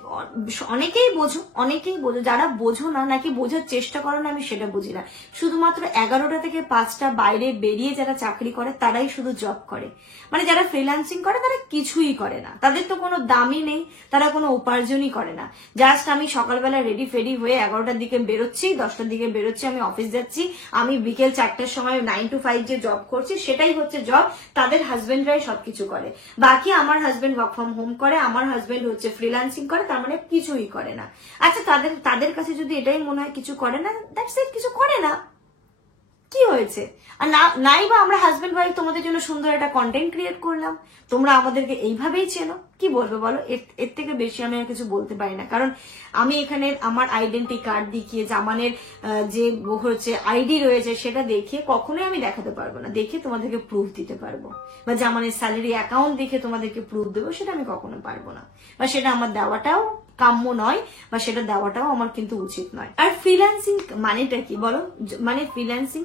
অনেকেই বোঝো, যারা বোঝো না নাকি বোঝার চেষ্টা করো না আমি সেটা বুঝি না। শুধুমাত্র 11টা থেকে 5টা বাইরে বেরিয়ে যারা চাকরি করে তারাই শুধু জব করে, মানে যারা ফ্রিল্যান্সিং করে তারা কিছুই করে না, তাদের তো কোনো দামই নেই, তারা কোনো উপার্জনই করে না। জাস্ট আমি সকালবেলা রেডি ফেডি হয়ে 11টার দিকে বেরোচ্ছি, 10টার দিকে বেরোচ্ছি, আমি অফিস যাচ্ছি, আমি বিকেল 4টার সময় 9 to 5 যে জব করছি সেটাই হচ্ছে জব। তাদের হাজবেন্ডরাই সবকিছু করে, বাকি আমার হাজবেন্ড ওয়ার্ক ফ্রম হোম করে, আমার হাজবেন্ড হচ্ছে ফ্রিল্যান্সিং করে, তার মানে কিছুই করে না। আচ্ছা তাদের কাছে যদি এটাই মনে হয় কিছু করে না, দ্যাটস ইট, কিছু করে না, কি হয়েছে? আর নাই বা আমরা হাজবেন্ড ওয়াইফ তোমাদের জন্য সুন্দর একটা কন্টেন্ট ক্রিয়েট করলাম, তোমরা আমাদেরকে এইভাবেই চেনো, কি বলবো বলো? এর থেকে বেশি আমি আর কিছু বলতে পারি না। কারণ আমি এখানে আমার আইডেন্টি কার্ড দেখিয়ে, জামানের যে হচ্ছে আইডি রয়েছে সেটা দেখিয়ে কখনোই আমি দেখাতে পারবো না, দেখে তোমাদেরকে প্রুফ দিতে পারবো, বা জামানের স্যালারি অ্যাকাউন্ট দেখে তোমাদেরকে প্রুফ দেবো, সেটা আমি কখনো পারবো না, বা সেটা আমার দেওয়াটাও কাম্য নয়, বা সেটা দেওয়াটাও আমার কিন্তু উচিত নয়। আর ফ্রিল্যান্সিং মানেটা কি বলো? মানে ফ্রিল্যান্সিং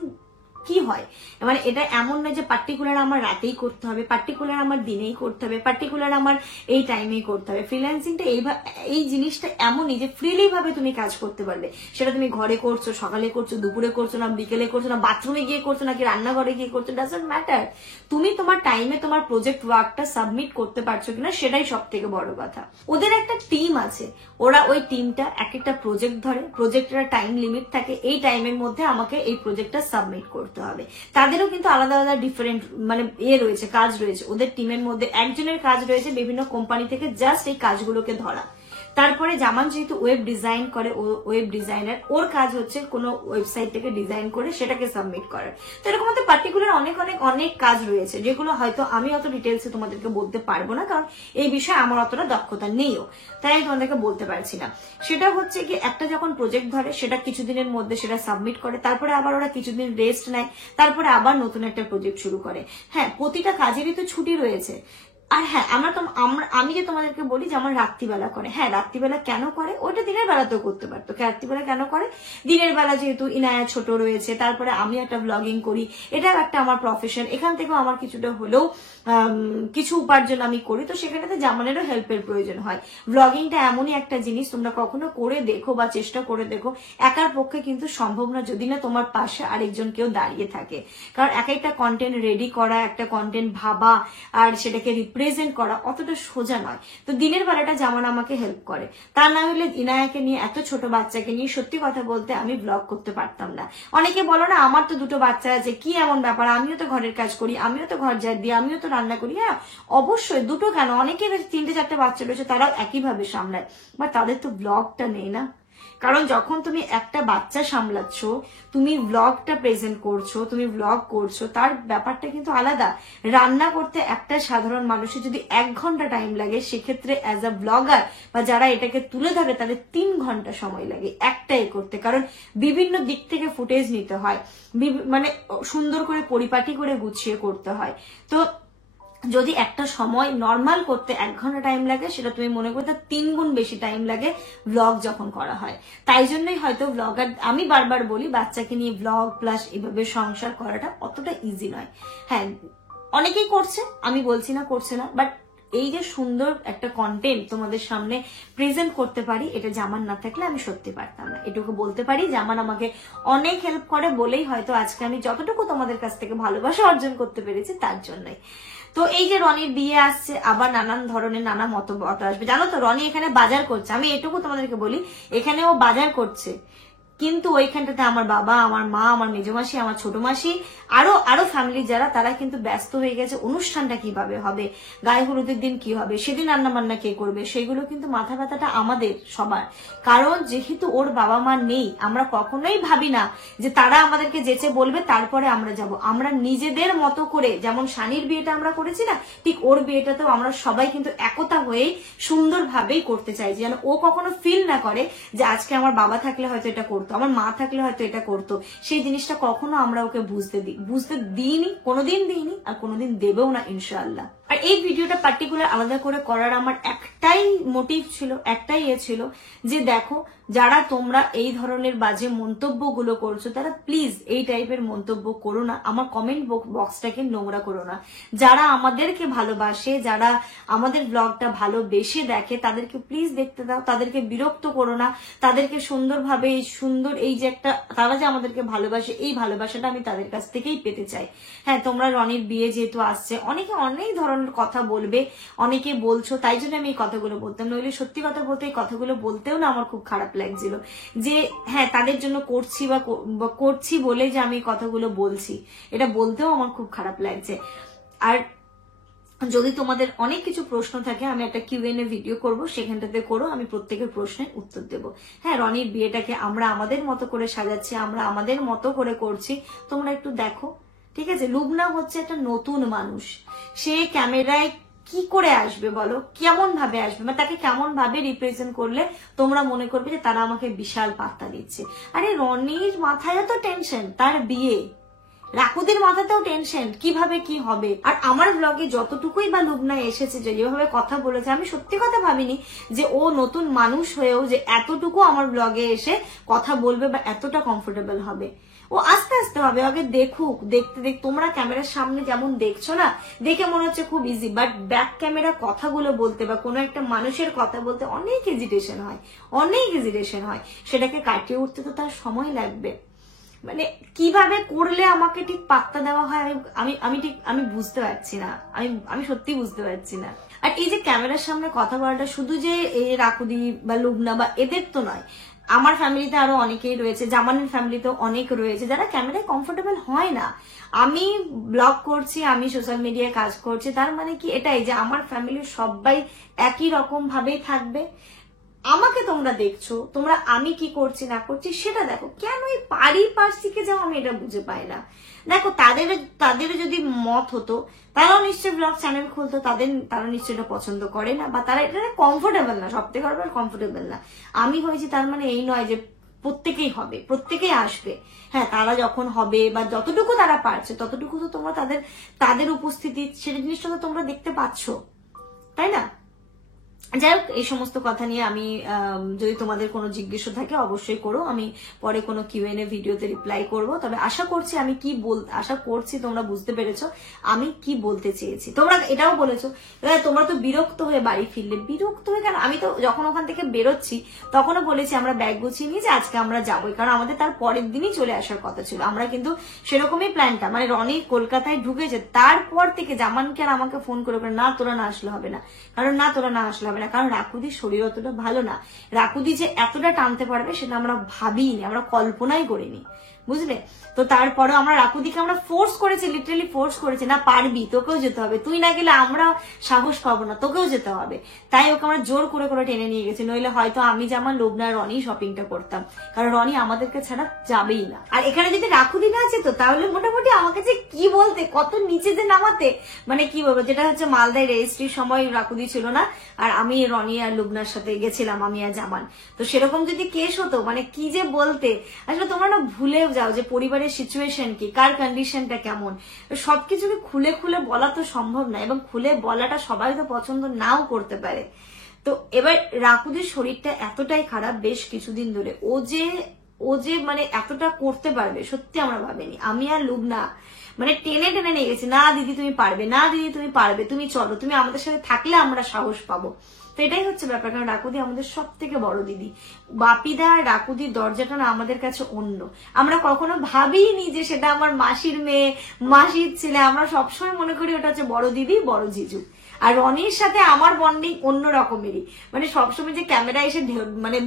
কি হয়, মানে এটা এমন নয় যে পার্টিকুলার আমার রাতেই করতে হবে, পার্টিকুলার আমার দিনেই করতে হবে, পার্টিকুলার আমার এই টাইমেই করতে হবে। ফ্রিল্যান্সিংটা এই জিনিসটা এমনই যে ফ্রিলি ভাবে তুমি কাজ করতে পারবে, সেটা তুমি ঘরে করছো, সকালে করছো, দুপুরে করছো না, বিকেলে করছো না, বাথরুমে গিয়ে করছো নাকি রান্নাঘরে গিয়ে করছো, ডাজন্ট ম্যাটার, তুমি তোমার টাইমে তোমার প্রজেক্ট ওয়ার্কটা সাবমিট করতে পারছো কিনা সেটাই সব থেকে বড় কথা। ওদের একটা টিম আছে, ওরা ওই টিমটা এক একটা প্রজেক্ট ধরে, প্রজেক্টের টাইম লিমিট থাকে, এই টাইমের মধ্যে আমাকে এই প্রজেক্টটা সাবমিট করতে হবে। তাদেরও কিন্তু আলাদা আলাদা ডিফারেন্ট মানে রয়েছে, কাজ রয়েছে, ওদের টিমের মধ্যে একজনের কাজ রয়েছে বিভিন্ন কোম্পানি থেকে জাস্ট এই কাজগুলোকে ধরা, তারপরে জামান যেহেতু ওয়েব ডিজাইন করে, ওয়েব ডিজাইনার, ওর কাজ হচ্ছে কোনো ওয়েবসাইট থেকে ডিজাইন করে সেটাকে সাবমিট করার। তো এরকম হয়তো পার্টিকুলার অনেক অনেক অনেক কাজ রয়েছে যেগুলো হয়তো আমি অত ডিটেলসে তোমাদেরকে বলতে পারবো না, কারণ এই বিষয়ে আমার অতটা দক্ষতা নেইও, তাই আমি তোমাদেরকে বলতে পারছি না। সেটা হচ্ছে কি একটা যখন প্রজেক্ট ধরে সেটা কিছুদিনের মধ্যে সেটা সাবমিট করে, তারপরে আবার ওরা কিছুদিন রেস্ট নেয়, তারপরে আবার নতুন একটা প্রজেক্ট শুরু করে। হ্যাঁ, প্রতিটা কাজেরই তো ছুটি রয়েছে। আর হ্যাঁ, আমি যে তোমাদেরকে বলি যে আমার রাত্রিবেলা করে, হ্যাঁ রাত্রিবেলা কেন করে, ওইটা দিনের বেলাতেও করতে পারতো, রাত্রিবেলা কেন করে, দিনের বেলা যেহেতু ইনায়া ছোট রয়েছে, তারপরে আমি একটা ব্লগিং করি, এটাও একটা আমার প্রফেশন, এখান থেকেও আমার কিছুটা হলেও কিছু উপার্জন আমি করি, তো সেখানে জামানেরও হেল্পের প্রয়োজন হয়। ব্লগিংটা এমনই একটা জিনিস, তোমরা কখনো করে দেখো বা চেষ্টা করে দেখো, একার পক্ষে কিন্তু সম্ভব না যদি না তোমার পাশে আরেকজন কেউ দাঁড়িয়ে থাকে। কারণ এক একটা কন্টেন্ট রেডি করা, একটা কন্টেন্ট ভাবা আর সেটাকে রিপ্রেজেন্ট করা অতটা সোজা নয়। তো দিনের বেলাটা জামান আমাকে হেল্প করে, তা না হলে ইনায়াকে নিয়ে, এত ছোট বাচ্চাকে নিয়ে সত্যি কথা বলতে আমি ব্লগ করতে পারতাম না। অনেকে বলো না আমার তো দুটো বাচ্চা আছে, কি এমন ব্যাপার, আমিও তো ঘরের কাজ করি, আমিও তো ঘর ঝাড় দিই, আমিও তো রান্না করি। হ্যাঁ অবশ্যই, দুটো কেন, অনেকের 3-4 বাচ্চা রয়েছে, তারাও একইভাবে সামলায়, বা তাদের তো ব্লগটা নেই না। কারণ যখন তুমি একটা বাচ্চা সামলাচ্ছ, তুমি ব্লগটা প্রেজেন্ট করছো, তুমি ব্লগ করছো, তার ব্যাপারটা কিন্তু আলাদা। রান্না করতে একটা সাধারণ মানুষের যদি 1 ঘন্টা টাইম লাগে, সেক্ষেত্রে অ্যাজ আ ব্লগার বা যারা এটাকে তুলে ধরে তাদের 3 ঘন্টা সময় লাগে একটাই করতে, কারণ বিভিন্ন দিক থেকে ফুটেজ নিতে হয়, মানে সুন্দর করে পরিপাটি করে গুছিয়ে করতে হয়। তো যদি একটা সময় নর্মাল করতে 1 ঘন্টা টাইম লাগে, সেটা তুমি মনে করো তার 3 গুণ বেশি টাইম লাগে ব্লগ যখন করা হয়। তাই জন্যই হয়তো ব্লগার, আমি বারবার বলি বাচ্চাকে নিয়ে ব্লগ প্লাস এভাবে সংসার করাটা অতটা ইজি নয়। হ্যাঁ অনেকেই করছে, আমি বলছি না করছে না, বাট এই যে সুন্দর একটা কন্টেন্ট তোমাদের সামনে প্রেজেন্ট করতে পারি, এটা জামান না থাকলে আমি সত্যি পারতাম না। এটুকু বলতে পারি, জামান আমাকে অনেক হেল্প করে বলেই হয়তো আজকে আমি যতটুকু তোমাদের কাছ থেকে ভালোবাসা অর্জন করতে পেরেছি, তার জন্যই। তো এই যে রনির বিয়ে আসছে, আবার নানান ধরনের নানা মতবাদ আসবে। জানো তো রনি এখানে বাজার করছে, আমি এটুকু তোমাদেরকে বলি, এখানে ও বাজার করছে, কিন্তু ওইখানটাতে আমার বাবা, আমার মা, আমার মেজমাসি, আমার ছোট মাসি, আরো ফ্যামিলি যারা, তারা কিন্তু ব্যস্ত হয়ে গেছে অনুষ্ঠানটা কিভাবে হবে, গায়ে হলুদের দিন কি হবে, সেদিন রান্না বান্না কে করবে, সেগুলো কিন্তু মাথা ব্যথাটা আমাদের সবার। কারণ যেহেতু ওর বাবা মা নেই, আমরা কখনোই ভাবি না যে তারা আমাদেরকে যেচে বলবে তারপরে আমরা যাব। আমরা নিজেদের মতো করে, যেমন শানির বিয়েটা আমরা করেছি না, ঠিক ওর বিয়েটাতেও আমরা সবাই কিন্তু একতা হয়েই সুন্দরভাবেই করতে চাই, যেন ও কখনো ফিল না করে যে আজকে আমার বাবা থাকলে হয়তো এটা করতো, আমার মা থাকলে হয়তো এটা করতো। সেই জিনিসটা কখনো আমরা ওকে বুঝতে দিইনি, কোনোদিন দিইনি, আর কোনোদিন দেবেও না ইনশাআল্লাহ। আর এই ভিডিওটা পার্টিকুলার আলাদা করে করার আমার একটাই মোটিভ ছিল, একটাই ছিল যে দেখো যারা তোমরা এই ধরনের বাজে মন্তব্যগুলো করছো, তারা প্লিজ এই টাইপের মন্তব্য করো না, আমার কমেন্ট বক্সটাকে নোংরা করো না। যারা আমাদেরকে ভালোবাসে, যারা আমাদের ব্লগটা ভালোবেসে দেখে, তাদেরকে প্লিজ দেখতে দাও, তাদেরকে বিরক্ত করো না, তাদেরকে সুন্দরভাবে সুন্দর এই যে একটা, তারা যে আমাদেরকে ভালোবাসে, এই ভালোবাসাটা আমি তাদের কাছ থেকেই পেতে চাই। হ্যাঁ তোমরা রনির বিয়ে যেহেতু আসছে, অনেকে অনেক ধরনের কথা বলবে, অনেকে বলছো, তাই জন্য আমি এই কথাগুলো বলতাম, নইলে সত্যি কথা বলতে এই কথাগুলো বলতেও না আমার খুব খারাপ লাগছিল যে হ্যাঁ তাদের জন্য করছি বা করছি বলে যে আমি কথাগুলো বলছি, এটা বলতেও আমার খুব খারাপ লাগছে। আর যদি তোমাদের অনেক কিছু প্রশ্ন থাকে, আমি একটা কিউএনএ ভিডিও করব, সেখানটাতে করো, আমি প্রত্যেকের প্রশ্নের উত্তর দেব। হ্যাঁ রনির বিয়েটাকে আমরা আমাদের মতো করে সাজাচ্ছি, আমরা আমাদের মতো করে করছি, তোমরা একটু দেখো, ঠিক আছে? লুবনা হচ্ছে একটা নতুন মানুষ, সে ক্যামেরায় কি করে আসবে বলো, কেমন ভাবে আসবে, মানে তাকে কেমন ভাবে রিপ্রেজেন্ট করলে তোমরা মনে করবে যে তারা আমাকে বিশাল পাত্তা দিচ্ছে। আরে রনির মাথায় তো টেনশন, তার বিয়ে, রাকুদের মাথাতেও টেনশন, কিভাবে কি হবে। আর আমার ব্লগে যতটুকুই বা লুবনা এসেছে, যেভাবে কথা বলেছে, আমি সত্যি কথা ভাবিনি যে ও নতুন মানুষ হয়েও যে এতটুকু আমার ব্লগে এসে কথা বলবে বা এতটা কমফোর্টেবল হবে। ও আস্তে আস্তে হবে, আগে দেখুক, দেখতে তোমরা ক্যামেরার সামনে যেমন দেখছো না, দেখে মনে হচ্ছে খুব ইজি, বাট ব্যাক ক্যামেরা কথাগুলো বলতে বা কোনো একটা মানুষের কথা বলতে অনেক হেজিটেশন হয়, অনেক হেজিটেশন হয়, সেটাকে কাটিয়ে উঠতে তো তার সময় লাগবে। মানে কিভাবে করলে আমাকে ঠিক পাত্তা দেওয়া হয়, আমি বুঝতে পারছি না, আমি সত্যি বুঝতে পারছি না। আর এই যে ক্যামেরার সামনে কথা বলাটা শুধু যে এই রাকুদি বা লুবনা বা এদের তো নয়, আমার ফ্যামিলিতে আরো অনেকেই রয়েছে, জামানের ফ্যামিলিতেও অনেক রয়েছে যারা ক্যামেরায় কমফোর্টেবল হয় না। আমি ব্লগ করছি, আমি সোশ্যাল মিডিয়ায় কাজ করছি, তার মানে কি এটাই যে আমার ফ্যামিলির সবাই একই রকম ভাবেই থাকবে? আমাকে তোমরা দেখছো, তোমরা আমি কি করছি না করছি সেটা দেখো। কেন এই পারিপার্শ্বিকে যাও আমি এটা বুঝে পাই না। দেখো তাদের যদি মত হতো তারাও নিশ্চয়ই ব্লগ চ্যানেল খুলতো, তারা নিশ্চয়ই এটা পছন্দ করে না বা তারা এটা কমফোর্টেবল না, সব থেকে কমফোর্টেবল না। আমি হয়েছি তার মানে এই নয় যে প্রত্যেকেই হবে, প্রত্যেকেই আসবে। হ্যাঁ, তারা যখন হবে বা যতটুকু তারা পারছে ততটুকু তো তোমরা তাদের উপস্থিতি সেটা জিনিসটা তো তোমরা দেখতে পাচ্ছ, তাই না? যাই হোক, এই সমস্ত কথা নিয়ে আমি যদি তোমাদের কোনো জিজ্ঞাসা থাকে অবশ্যই করো, আমি পরে কোনো কিউএনএ ভিডিওতে রিপ্লাই করব। তবে আশা করছি তোমরা বুঝতে পেরেছো আমি কি বলতে চেয়েছি। তোমরা এটাও বলেছো তোমরা তো বিরক্ত হয়ে বাড়ি ফিরলে। বিরক্ত হয়ে কেন? আমি তো যখন ওখান থেকে বেরোচ্ছি তখনও বলেছি আমরা ব্যাগ গুছিয়ে নিয়ে যে আজকে আমরা যাবোই, কারণ আমাদের তার পরের দিনই চলে আসার কথা ছিল। আমরা কিন্তু সেরকমই প্ল্যানটা, মানে রনি কলকাতায় ঢুকেছে তারপর থেকে জামানকে আর আমাকে ফোন করে না তোরা না আসলে হবে না, তোরা না আসলে হবে না, কারণ রাকুদির শরীর অতটা ভালো না। রাকুদি যে এতটা টানতে পারবে সেটা আমরা ভাবিনি, আমরা কল্পনাই করিনি, বুঝলে? তো তারপরেও আমরা রাকুদিকে আমরা ফোর্স করেছি, লিটারালি ফোর্স করেছি, না পারবি, তোকেও যেতে হবে, তুই না গেলে আমরা সাহস পাবো না, তোকেও যেতে হবে। তাই ওকে আমরা জোর করে টেনে নিয়ে গেছি, নইলে হয়তো আমি যেমন লোবনা রনি শপিংটা করতাম, কারণ রনি আমাদেরকে ছাড়া যাবেই না। আর এখানে যদি রাকুদি না যেত তাহলে মোটামুটি আমাকে যে কি বলতে, কত নিচে যে নামাতে, মানে কি বলবো, যেটা হচ্ছে মালদায় রেজিস্ট্রির সময় রাকুদি ছিল না আর আমি রনি আর লুবনার সাথে গেছিলাম, আমি আর জামান। তো সেরকম যদি কেস হতো, মানে কি যে বলতে। আসলে তোমরা না ভুলে যাও যে পরিবারের সিচুয়েশন কি, কার কন্ডিশনটা কেমন, সবকিছুকে খুলে খুলে বলা তো সম্ভব না, এবং খুলে বলাটা সবাই তো পছন্দ নাও করতে পারে। তো এবার রাকুদির শরীরটা এতটাই খারাপ বেশ কিছুদিন ধরে, ও যে মানে এতটা করতে পারবে সত্যি আমরা ভাবিনি। আমি আর লুবনা মানে টেনে টেনে নিয়ে গেছি, না দিদি তুমি পারবে, না দিদি তুমি পারবে, তুমি চলো, তুমি আমাদের সাথে থাকলে আমরা সাহস পাবো। তো এটাই হচ্ছে ব্যাপার, কারণ রাকুদি আমাদের সব থেকে বড় দিদি। বাপিদা আর রাকুদির দরজাটা না আমাদের কাছে অন্য। আমরা কখনো ভাবিনি যে সেটা আমার মাসির মেয়ে, মাসির ছেলে। আমরা সবসময় মনে করি ওটা হচ্ছে বড় দিদি, বড় জিজু। আর রনির সাথে আমার বন্ডিং অন্য রকমেরই, মানে সবসময় যে ক্যামেরা এসে মানে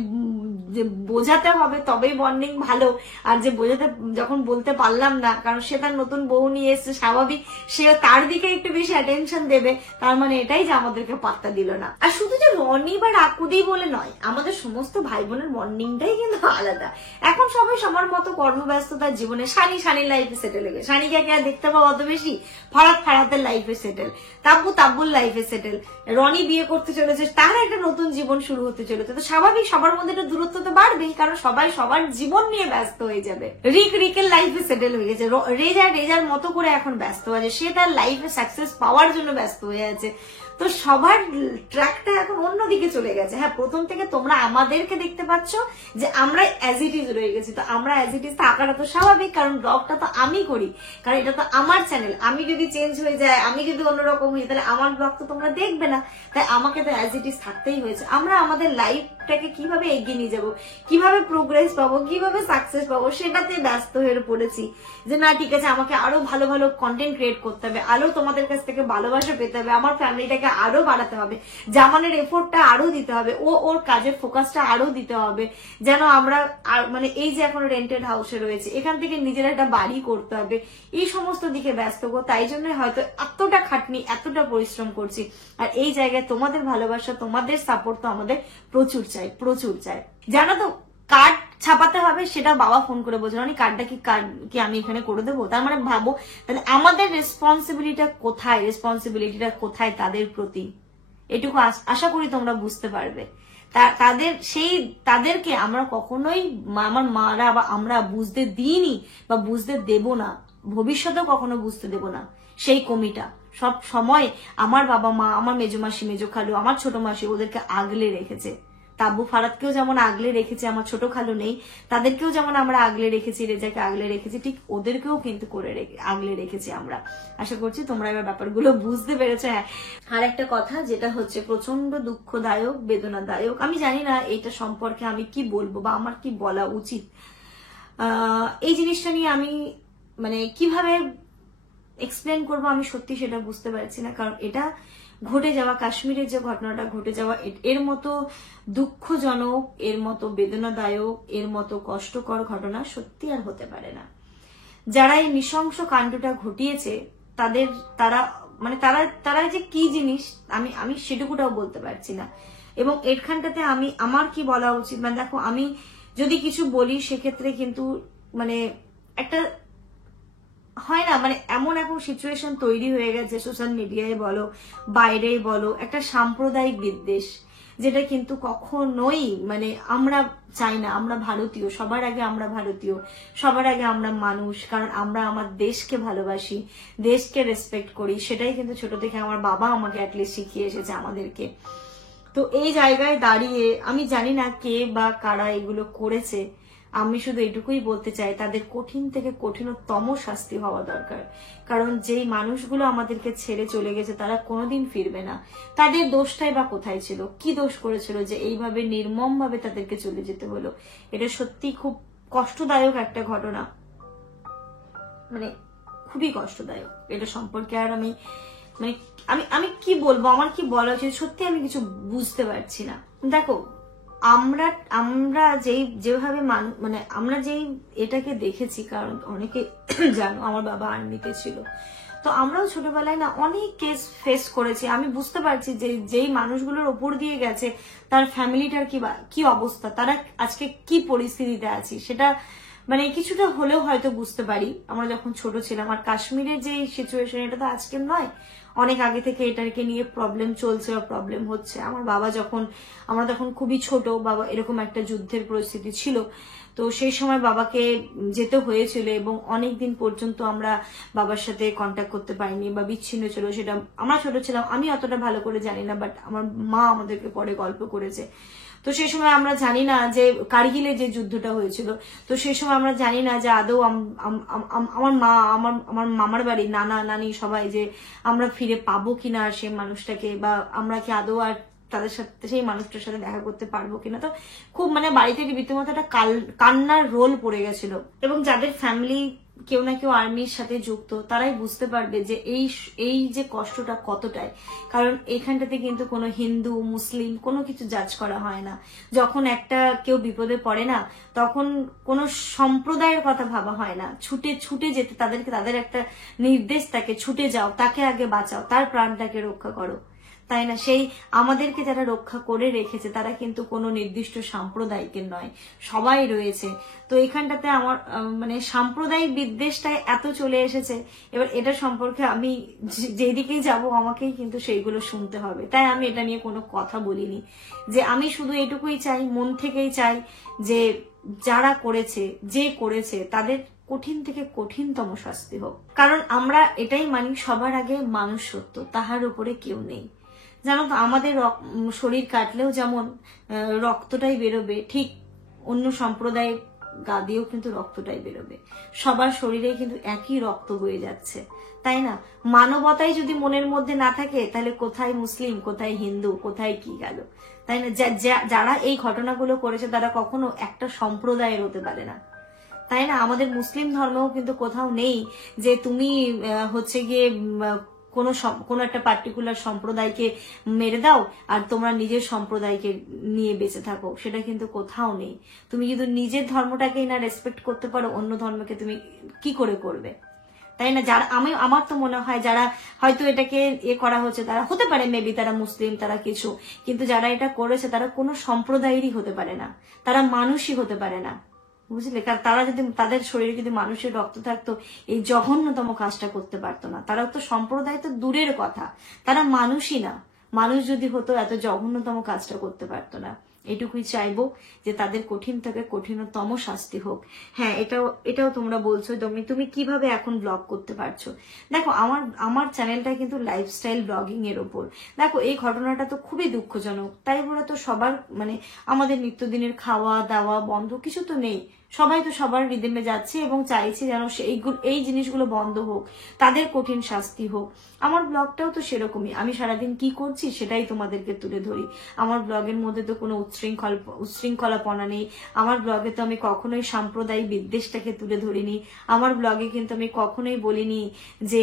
যে বোঝাতে হবে তবেই বন্ডিং ভালো, আর যে বোঝাতে যখন বলতে পারলাম না, কারণ সে তার নতুন বউ নিয়ে এসছে, স্বাভাবিক সে তার দিকে একটু বেশি অ্যাটেনশন দেবে, তার মানে এটাই যে আমাদেরকে পাত্তা দিল না। আর শুধু যে রনি বা রাকুদি বলে নয়, আমাদের সমস্ত ভাই বোনের বন্ডিংটাই কিন্তু আলাদা। এখন সবাই সবার মতো কর্মব্যস্ততার জীবনে, সানি লাইফে সেটেল হয়ে গেছে। সানিকে কে দেখতে পাবো অত বেশি? ফারাতের লাইফে সেটেল, তাব্বুর লাইফে সেটেল, রনি বিয়ে করতে চলেছে, তার একটা নতুন জীবন শুরু হতে চলেছে। তো স্বাভাবিক সবার মধ্যে একটা দূরত্ব তো বাড়বেই, কারণ সবাই সবার জীবন নিয়ে ব্যস্ত হয়ে যাবে। রিকের লাইফে সেটেল হয়ে গেছে, রেজার মতো করে এখন ব্যস্ত আছে, সে তার লাইফে সাকসেস পাওয়ার জন্য ব্যস্ত হয়ে আছে। তো সবার ট্র্যাকটা এখন অন্যদিকে চলে গেছে। হ্যাঁ, প্রথম থেকে তোমরা আমাদেরকে দেখতে পাচ্ছ যে আমরা অ্যাজ ইট ইজ রয়ে গেছি। তো আমরা অ্যাজ ইট ইজ থাকাটা তো স্বাভাবিক, কারণ ব্লগটা তো আমি করি, কারণ এটা তো আমার চ্যানেল। আমি যদি চেঞ্জ হয়ে যায়, আমি যদি অন্যরকম হই, তাহলে আমার ব্লগ তো তোমরা দেখবে না। তাই আমাকে তো অ্যাজ ইট ইজ থাকতেই হয়েছে। আমরা আমাদের লাইফটাকে কিভাবে এগিয়ে নিয়ে যাবো, কিভাবে প্রোগ্রেস পাবো, কিভাবে সাকসেস পাবো, সেটাতে ব্যস্ত হয়ে পড়েছি। যে না ঠিক আছে, আমাকে আরো ভালো ভালো কন্টেন্ট ক্রিয়েট করতে হবে, আরো তোমাদের কাছ থেকে ভালোবাসা পেতে হবে, আমার ফ্যামিলিটাকে আরো বাড়াতে হবে, জামানের এফোর্টটা আরো দিতে হবে, ওর কাজের ফোকাসটা আরো দিতে হবে, যেন আমরা মানে এই যে এখন রেন্টেড হাউসে রয়েছে, এখান থেকে নিজের একটা বাড়ি করতে হবে, এই সমস্ত দিকে ব্যস্ত গো। তাই জন্য হয়তো এতটা খাটনি, এতটা পরিশ্রম করছি। আর এই জায়গায় তোমাদের ভালোবাসা, তোমাদের সাপোর্ট তো আমাদের প্রচুর চাই। জানো তো, কার্ড ছাপাতে হবে, সেটা বাবা ফোন করে বলছিল, মানে কার্ডটা কি আমি এখানে করে দেবো? তার মানে ভাবো তাহলে আমাদের রেসপন্সিবিলিটিটা কোথায় তাদের প্রতি। এটুকু আশা করি তোমরা বুঝতে পারবে। তাদেরকে আমরা কখনোই, আমার মারা বা আমরা বুঝতে দিইনি বা বুঝতে দেব না, ভবিষ্যতেও কখনো বুঝতে দেব না। সেই কমিটা সব সময় আমার বাবা মা, আমার মেজো মাসি, মেজো খালু, আমার ছোট মাসি ওদেরকে আগলে রেখেছে। তাব্বু ফারাতকেও যেমন আগলে রেখেছে, আমার ছোট খালু নেই, তাদেরকেও যেমন আমরা আগলে রেখেছি, রেজাকে আগলে রেখেছি, ঠিক ওদেরকেও কিন্তু আগলে রেখেছি আমরা। আশা করছি তোমরা এবার ব্যাপারগুলো বুঝতে পেরেছো। হ্যাঁ, আর একটা কথা যেটা হচ্ছে প্রচন্ড দুঃখদায়ক, বেদনাদায়ক, আমি জানি না এটা সম্পর্কে আমি কি বলবো বা আমার কি বলা উচিত। এই জিনিসটা নিয়ে আমি মানে কিভাবে এক্সপ্লেন করবো আমি সত্যি সেটা বুঝতে পারছি না, কারণ এটা ঘটে যাওয়া, কাশ্মীরের যে ঘটনাটা ঘটে যাওয়া, এর মতো দুঃখজনক, এর মতো বেদনাদায়ক, এর মতো কষ্টকর ঘটনা সত্যি আর হতে পারে না। যারা এই নৃশংস কাণ্ডটা ঘটিয়েছে তারা যে কি জিনিস আমি সেটুকুটাও বলতে পারছি না। এবং এখানটাতে আমি আমার কি বলা উচিত, মানে দেখো আমি যদি কিছু বলি সেক্ষেত্রে কিন্তু মানে একটা হয় না, মানে এমন এখন সিচুয়েশন তৈরি হয়ে গেছে সোশ্যাল মিডিয়ায় বলো বাইরেই বলো, একটা সাম্প্রদায়িক বিদ্বেষ, যেটা কিন্তু কখনোই মানে আমরা চাই না। আমরা ভারতীয়, সবার আগে আমরা ভারতীয়, সবার আগে আমরা মানুষ, কারণ আমরা আমার দেশকে ভালোবাসি, দেশকে রেসপেক্ট করি। সেটাই কিন্তু ছোট থেকে আমার বাবা আমাকে অ্যাটলিস্ট শিখিয়ে এসেছে আমাদেরকে। তো এই জায়গায় দাঁড়িয়ে আমি জানি না কে বা কারা এগুলো করেছে, আমি শুধু এটুকুই বলতে চাই তাদের কঠিন থেকে কঠিনতম শাস্তি হওয়া দরকার। কারণ যেই মানুষগুলো আমাদেরকে ছেড়ে চলে গেছে তারা কোনোদিন ফিরবে না। তাদের দোষটাই বা কোথায় ছিল, কি দোষ করেছিল যে এইভাবে নির্মম ভাবে তাদেরকে চলে যেতে হলো? এটা সত্যি খুব কষ্টদায়ক একটা ঘটনা, মানে খুবই কষ্টদায়ক। এটা সম্পর্কে আর আমি মানে আমি আমি কি বলবো, আমার কি বলা উচিত, সত্যি আমি কিছু বুঝতে পারছি না। দেখো আমরা আমরা যেভাবে মানে আমরা যেই এটাকে দেখেছি, কারণ অনেকে জানো আমার বাবা আর্মিতে ছিল, তো আমরাও ছোটবেলায় না অনেক কেস ফেস করেছি। আমি বুঝতে পারছি যে যেই মানুষগুলোর ওপর দিয়ে গেছে তার ফ্যামিলিটার কি অবস্থা, তারা আজকে কি পরিস্থিতিতে আছে, সেটা মানে কিছুটা হলেও হয়তো বুঝতে পারি আমরা যখন ছোট ছিলাম। আর কাশ্মীরের যে সিচুয়েশন, এটা তো আজকের নয়, অনেক আগে থেকে এটাকে নিয়ে প্রবলেম চলছে বা প্রবলেম হচ্ছে। আমার বাবা আমরা তখন খুবই ছোট, বাবা এরকম একটা যুদ্ধের পরিস্থিতি ছিল, তো সেই সময় বাবাকে যেতে হয়েছিল এবং অনেক দিন পর্যন্ত আমরা বাবার সাথে কন্ট্যাক্ট করতে পারিনি বা বিচ্ছিন্ন ছিল। সেটা আমরা ছোট ছিলাম, আমি অতটা ভালো করে জানি না, বাট আমার মা আমাদেরকে পরে গল্প করেছে। তো সেই সময় আমরা জানি না যে কার্গিলে যে যুদ্ধটা হয়েছিল, তো সেই সময় আমরা জানি না যে আদৌ আমার মা আমার মামার বাড়ি নানা নানি সবাই যে আমরা ফিরে পাবো কিনা সেই মানুষটাকে, বা আমরা কি আদৌ আর তাদের সাথে সেই মানুষটার সাথে দেখা করতে পারবো কিনা। তো খুব মানে বাড়িতে রীতিমতো একটা কান্নার রোল পড়ে গেছিল। এবং যাদের ফ্যামিলি কেউ না কেউ আর্মির সাথে যুক্ত তারাই বুঝতে পারবে যে এই যে কষ্টটা কতটাই। কারণ এখানটাতে কিন্তু কোনো হিন্দু মুসলিম কোনো কিছু জাজ করা হয় না। যখন একটা কেউ বিপদে পড়ে না, তখন কোনো সম্প্রদায়ের কথা ভাবা হয় না, ছুটে যেতে তাদের একটা নির্দেশ থাকে, ছুটে যাও, তাকে আগে বাঁচাও, তার প্রাণটাকে রক্ষা করো, তাই না? সেই আমাদেরকে যারা রক্ষা করে রেখেছে তারা কিন্তু কোনো নির্দিষ্ট সাম্প্রদায়িকের নয়, সবাই রয়েছে। তো এখানটাতে আমার মানে সাম্প্রদায়িক বিদ্বেষটা এত চলে এসেছে, এবার এটা সম্পর্কে আমি যেদিকেই যাব আমাকেই কিন্তু সেইগুলো শুনতে হবে। তাই আমি এটা নিয়ে কোনো কথা বলিনি, যে আমি শুধু এটুকুই চাই, মন থেকেই চাই যে যারা করেছে তাদের কঠিন থেকে কঠিনতম শাস্তি হোক। কারণ আমরা এটাই মানি, সবার আগে মানুষ সত্য, তাহার উপরে কেউ নেই। জানো তো, আমাদের শরীর কাটলেও যেমন রক্তটাই বেরোবে, ঠিক অন্য সম্প্রদায়ের গা দিয়েও কিন্তু রক্তটাই বেরোবে। সবার শরীরে কিন্তু একই রক্ত বয়ে যাচ্ছে, তাই না? মানবতাই যদি মনের মধ্যে না থাকে তাহলে কোথায় মুসলিম, কোথায় হিন্দু, কোথায় কি গেল, তাই না? যারা এই ঘটনাগুলো করেছে তারা কখনো একটা সম্প্রদায়ের হতে পারে না, তাই না? আমাদের মুসলিম ধর্মেও কিন্তু কোথাও নেই যে তুমি হচ্ছে গিয়ে কোনো একটা পার্টিকুলার সম্প্রদায়কে মেরে দাও আর তোমরা নিজের সম্প্রদায়কে নিয়ে বেঁচে থাকো, সেটা কিন্তু কোথাও নেই। তুমি যদি নিজের ধর্মটাকেই না রেসপেক্ট করতে পারো, অন্য ধর্মকে তুমি কি করে করবে, তাই না? যারা আমার তো মনে হয় যারা হয়তো এটাকে করা হচ্ছে তারা হতে পারে মেবি তারা মুসলিম, তারা কিছু, কিন্তু যারা এটা করেছে তারা কোনো সম্প্রদায়েরই হতে পারে না, তারা মানুষই হতে পারে না, বুঝলে? কারণ তারা যদি তাদের শরীরে যদি মানুষের রক্ত থাকতো এই জঘন্যতম কাজটা করতে পারতো না। তারা তো সম্প্রদায় তো দূরের কথা, তারা মানুষই না। মানুষ যদি হতো এত জঘন্যতম কাজটা করতে পারতো না। এটুকুই চাইবো যে তাদের কঠিন থেকে কঠিনতম শাস্তি হোক। হ্যাঁ, এটাও তোমরা বলছো তুমি কিভাবে এখন ব্লগ করতে পারছো। দেখো আমার চ্যানেলটা কিন্তু লাইফস্টাইল ব্লগিং এর ওপর। দেখো এই ঘটনাটা তো খুবই দুঃখজনক, তাই বলে তো সবার মানে আমাদের নিত্যদিনের খাওয়া দাওয়া বন্ধ কিছু তো নেই, সবাই তো সবার রিদমে যাচ্ছে এবং চাইছে যেন এই জিনিসগুলো বন্ধ হোক, তাদের কঠিন শাস্তি হোক। আমার ব্লগটাও তো সেরকমই, আমি সারাদিন কি করছি সেটাই তোমাদেরকে তুলে ধরি। আমার ব্লগের মধ্যে তো কোনো উচ্ছৃঙ্খলাপনা নেই, আমার ব্লগে তো আমি কখনোই সাম্প্রদায়িক বিদ্বেষটাকে তুলে ধরিনি। আমার ব্লগে কিন্তু আমি কখনোই বলিনি যে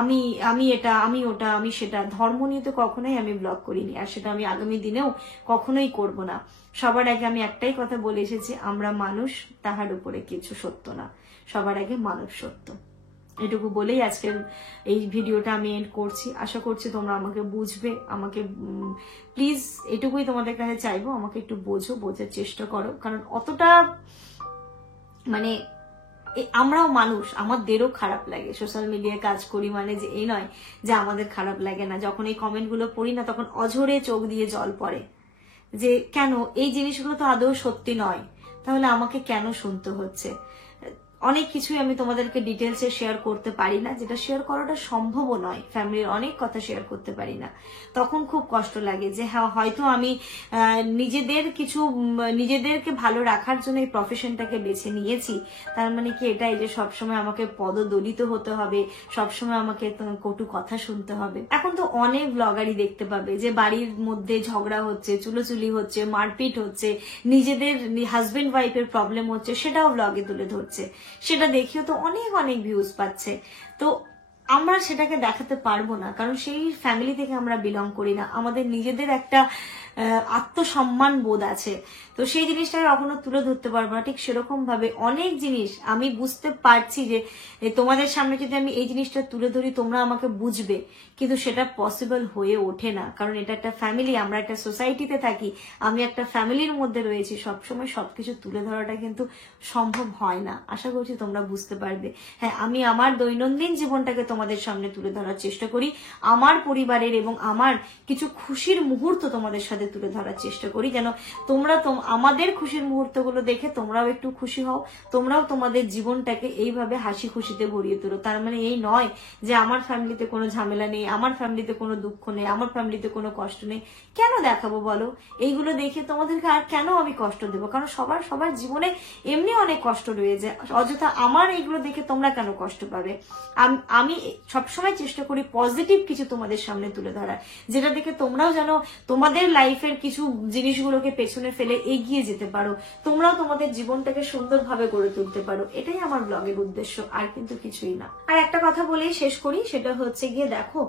আমি এটা আমি ওটা আমি সেটা, ধর্ম নিয়ে তো কখনোই আমি ব্লগ করিনি, আর সেটা আমি আগামী দিনেও কখনোই করব না। সবার আগে আমি একটাই কথা বলে এসেছি, আমরা মানুষ, তাহার উপরে কিছু সত্য না, সবার আগে মানব সত্য। এটুকু বলেই আজকের এই ভিডিওটা আমি এন্ড করছি। আশা করছি তোমরা আমাকে বুঝবে, আমাকে প্লিজ এটুকুই তোমাদের কাছে চাইবো, আমাকে একটু বোঝার চেষ্টা করো। কারণ অতটা মানে আমরাও মানুষ, আমাদেরও খারাপ লাগে। সোশ্যাল মিডিয়ায় কাজ করি মানে যে এই নয় যে আমাদের খারাপ লাগে না। যখন এই কমেন্টগুলো পড়ি না, তখন অঝরে চোখ দিয়ে জল পড়ে যে কেন এই জিনিসগুলো তো আদৌ সত্যি নয়, তাহলে আমাকে কেন শুনতে হচ্ছে। অনেক কিছুই আমি তোমাদেরকে ডিটেলসে শেয়ার করতে পারি না, যেটা শেয়ার করাটা সম্ভবও নয়। ফ্যামিলির অনেক কথা শেয়ার করতে পারি না, তখন খুব কষ্ট লাগে যে হ্যাঁ হয়তো আমি নিজেদেরকে ভালো রাখার জন্য এই প্রফেশনটাকে বেছে নিয়েছি, তার মানে কি এটাই যে সবসময় আমাকে পদদলিত হতে হবে, সবসময় আমাকে কটু কথা শুনতে হবে। এখন তো অনেক ব্লগারই দেখতে পাবে যে বাড়ির মধ্যে ঝগড়া হচ্ছে, চুলোচুলি হচ্ছে, মারপিট হচ্ছে, নিজেদের হাজবেন্ড ওয়াইফের প্রবলেম হচ্ছে, সেটাও ব্লগে তুলে ধরছে। সেটা দেখিও তো অনেক অনেক ভিউজ পাচ্ছে। তো আমরা সেটাকে দেখাতে পারবো না, কারণ সেই ফ্যামিলি থেকে আমরা বিলং করি না। আমাদের নিজেদের একটা আত্মসম্মান বোধ আছে, তো সেই জিনিসটাকে কখনো তুলে ধরতে পারবো না। ঠিক সেরকম ভাবে অনেক জিনিস আমি বুঝতে পারছি যে তোমাদের সামনে যদি আমি এই জিনিসটা তুলে ধরি তোমরা আমাকে বুঝবে, কিন্তু সেটা পসিবল হয়ে ওঠে না। কারণ এটা একটা ফ্যামিলি, আমরা একটা সোসাইটিতে থাকি, আমি একটা ফ্যামিলির মধ্যে রয়েছি, সবসময় সবকিছু তুলে ধরাটা কিন্তু সম্ভব হয় না। আশা করছি তোমরা বুঝতে পারবে। হ্যাঁ, আমি আমার দৈনন্দিন জীবনটাকে তোমাদের সামনে তুলে ধরার চেষ্টা করি, আমার পরিবারের এবং আমার কিছু খুশির মুহূর্ত তোমাদের সাথে তুলে ধরার চেষ্টা করি, যেন তোমরা আমাদের খুশির মুহূর্তগুলো দেখে তোমরাও একটু খুশি হও, তোমরাও তোমাদের জীবনটাকে এইভাবে হাসি খুশিতে ভরিয়ে তোলো। তার মানে এই নয় যে আমার ফ্যামিলিতে কোনো ঝামেলা নেই, আমার ফ্যামিলিতে কোনো দুঃখ নেই, আমার ফ্যামিলিতে কোনো কষ্ট নেই। কেন দেখাবো বলো? এইগুলো দেখে তোমাদেরকে আর কেন আমি কষ্ট দেবো? কারণ সবার জীবনে এমনি অনেক কষ্ট রয়েছে, অযথা আমার এইগুলো দেখে তোমরা কেন কষ্ট পাবে? আমি সবসময় চেষ্টা করি পজিটিভ কিছু তোমাদের সামনে তুলে ধরা, যেটা দেখে তোমরাও যেন তোমাদের লাইফের কিছু জিনিসগুলোকে পেছনে ফেলে এগিয়ে যেতে পারো, তোমরাও তোমাদের জীবনটাকে সুন্দরভাবে গড়ে তুলতে পারো। এটাই আমার ব্লগের উদ্দেশ্য, আর কিন্তু কিছুই না। আর একটা কথা বলেই শেষ করি, সেটা হচ্ছে গিয়ে দেখো,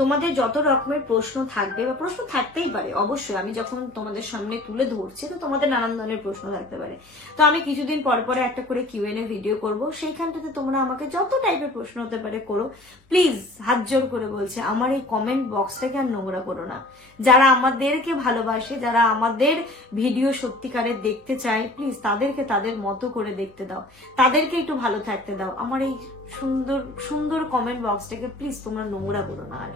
তোমাদের যত রকমের প্রশ্ন থাকবে, বা প্রশ্ন থাকতেই পারে অবশ্যই, আমি যখন তোমাদের সামনে তুলে ধরছি তো তোমাদের নানান ধরনের প্রশ্ন থাকতে পারে, তো আমি কিছুদিন পর পরে একটা করে কিউএনএ ভিডিও করব, সেইখানটাতে তোমরা আমাকে যত টাইপের প্রশ্ন হতে পারে করো। প্লিজ হাত জোর করে বলছে, আমার এই কমেন্ট বক্সটাকে আর নোংরা করো না। যারা আমাদেরকে ভালোবাসে, যারা আমাদের ভিডিও সত্যিকারের দেখতে চায়, প্লিজ তাদেরকে তাদের মতো করে দেখতে দাও, তাদেরকে একটু ভালো থাকতে দাও। আমার এই সুন্দর সুন্দর কমেন্ট বক্সটাকে প্লিজ তোমরা নোংরা করো না আর।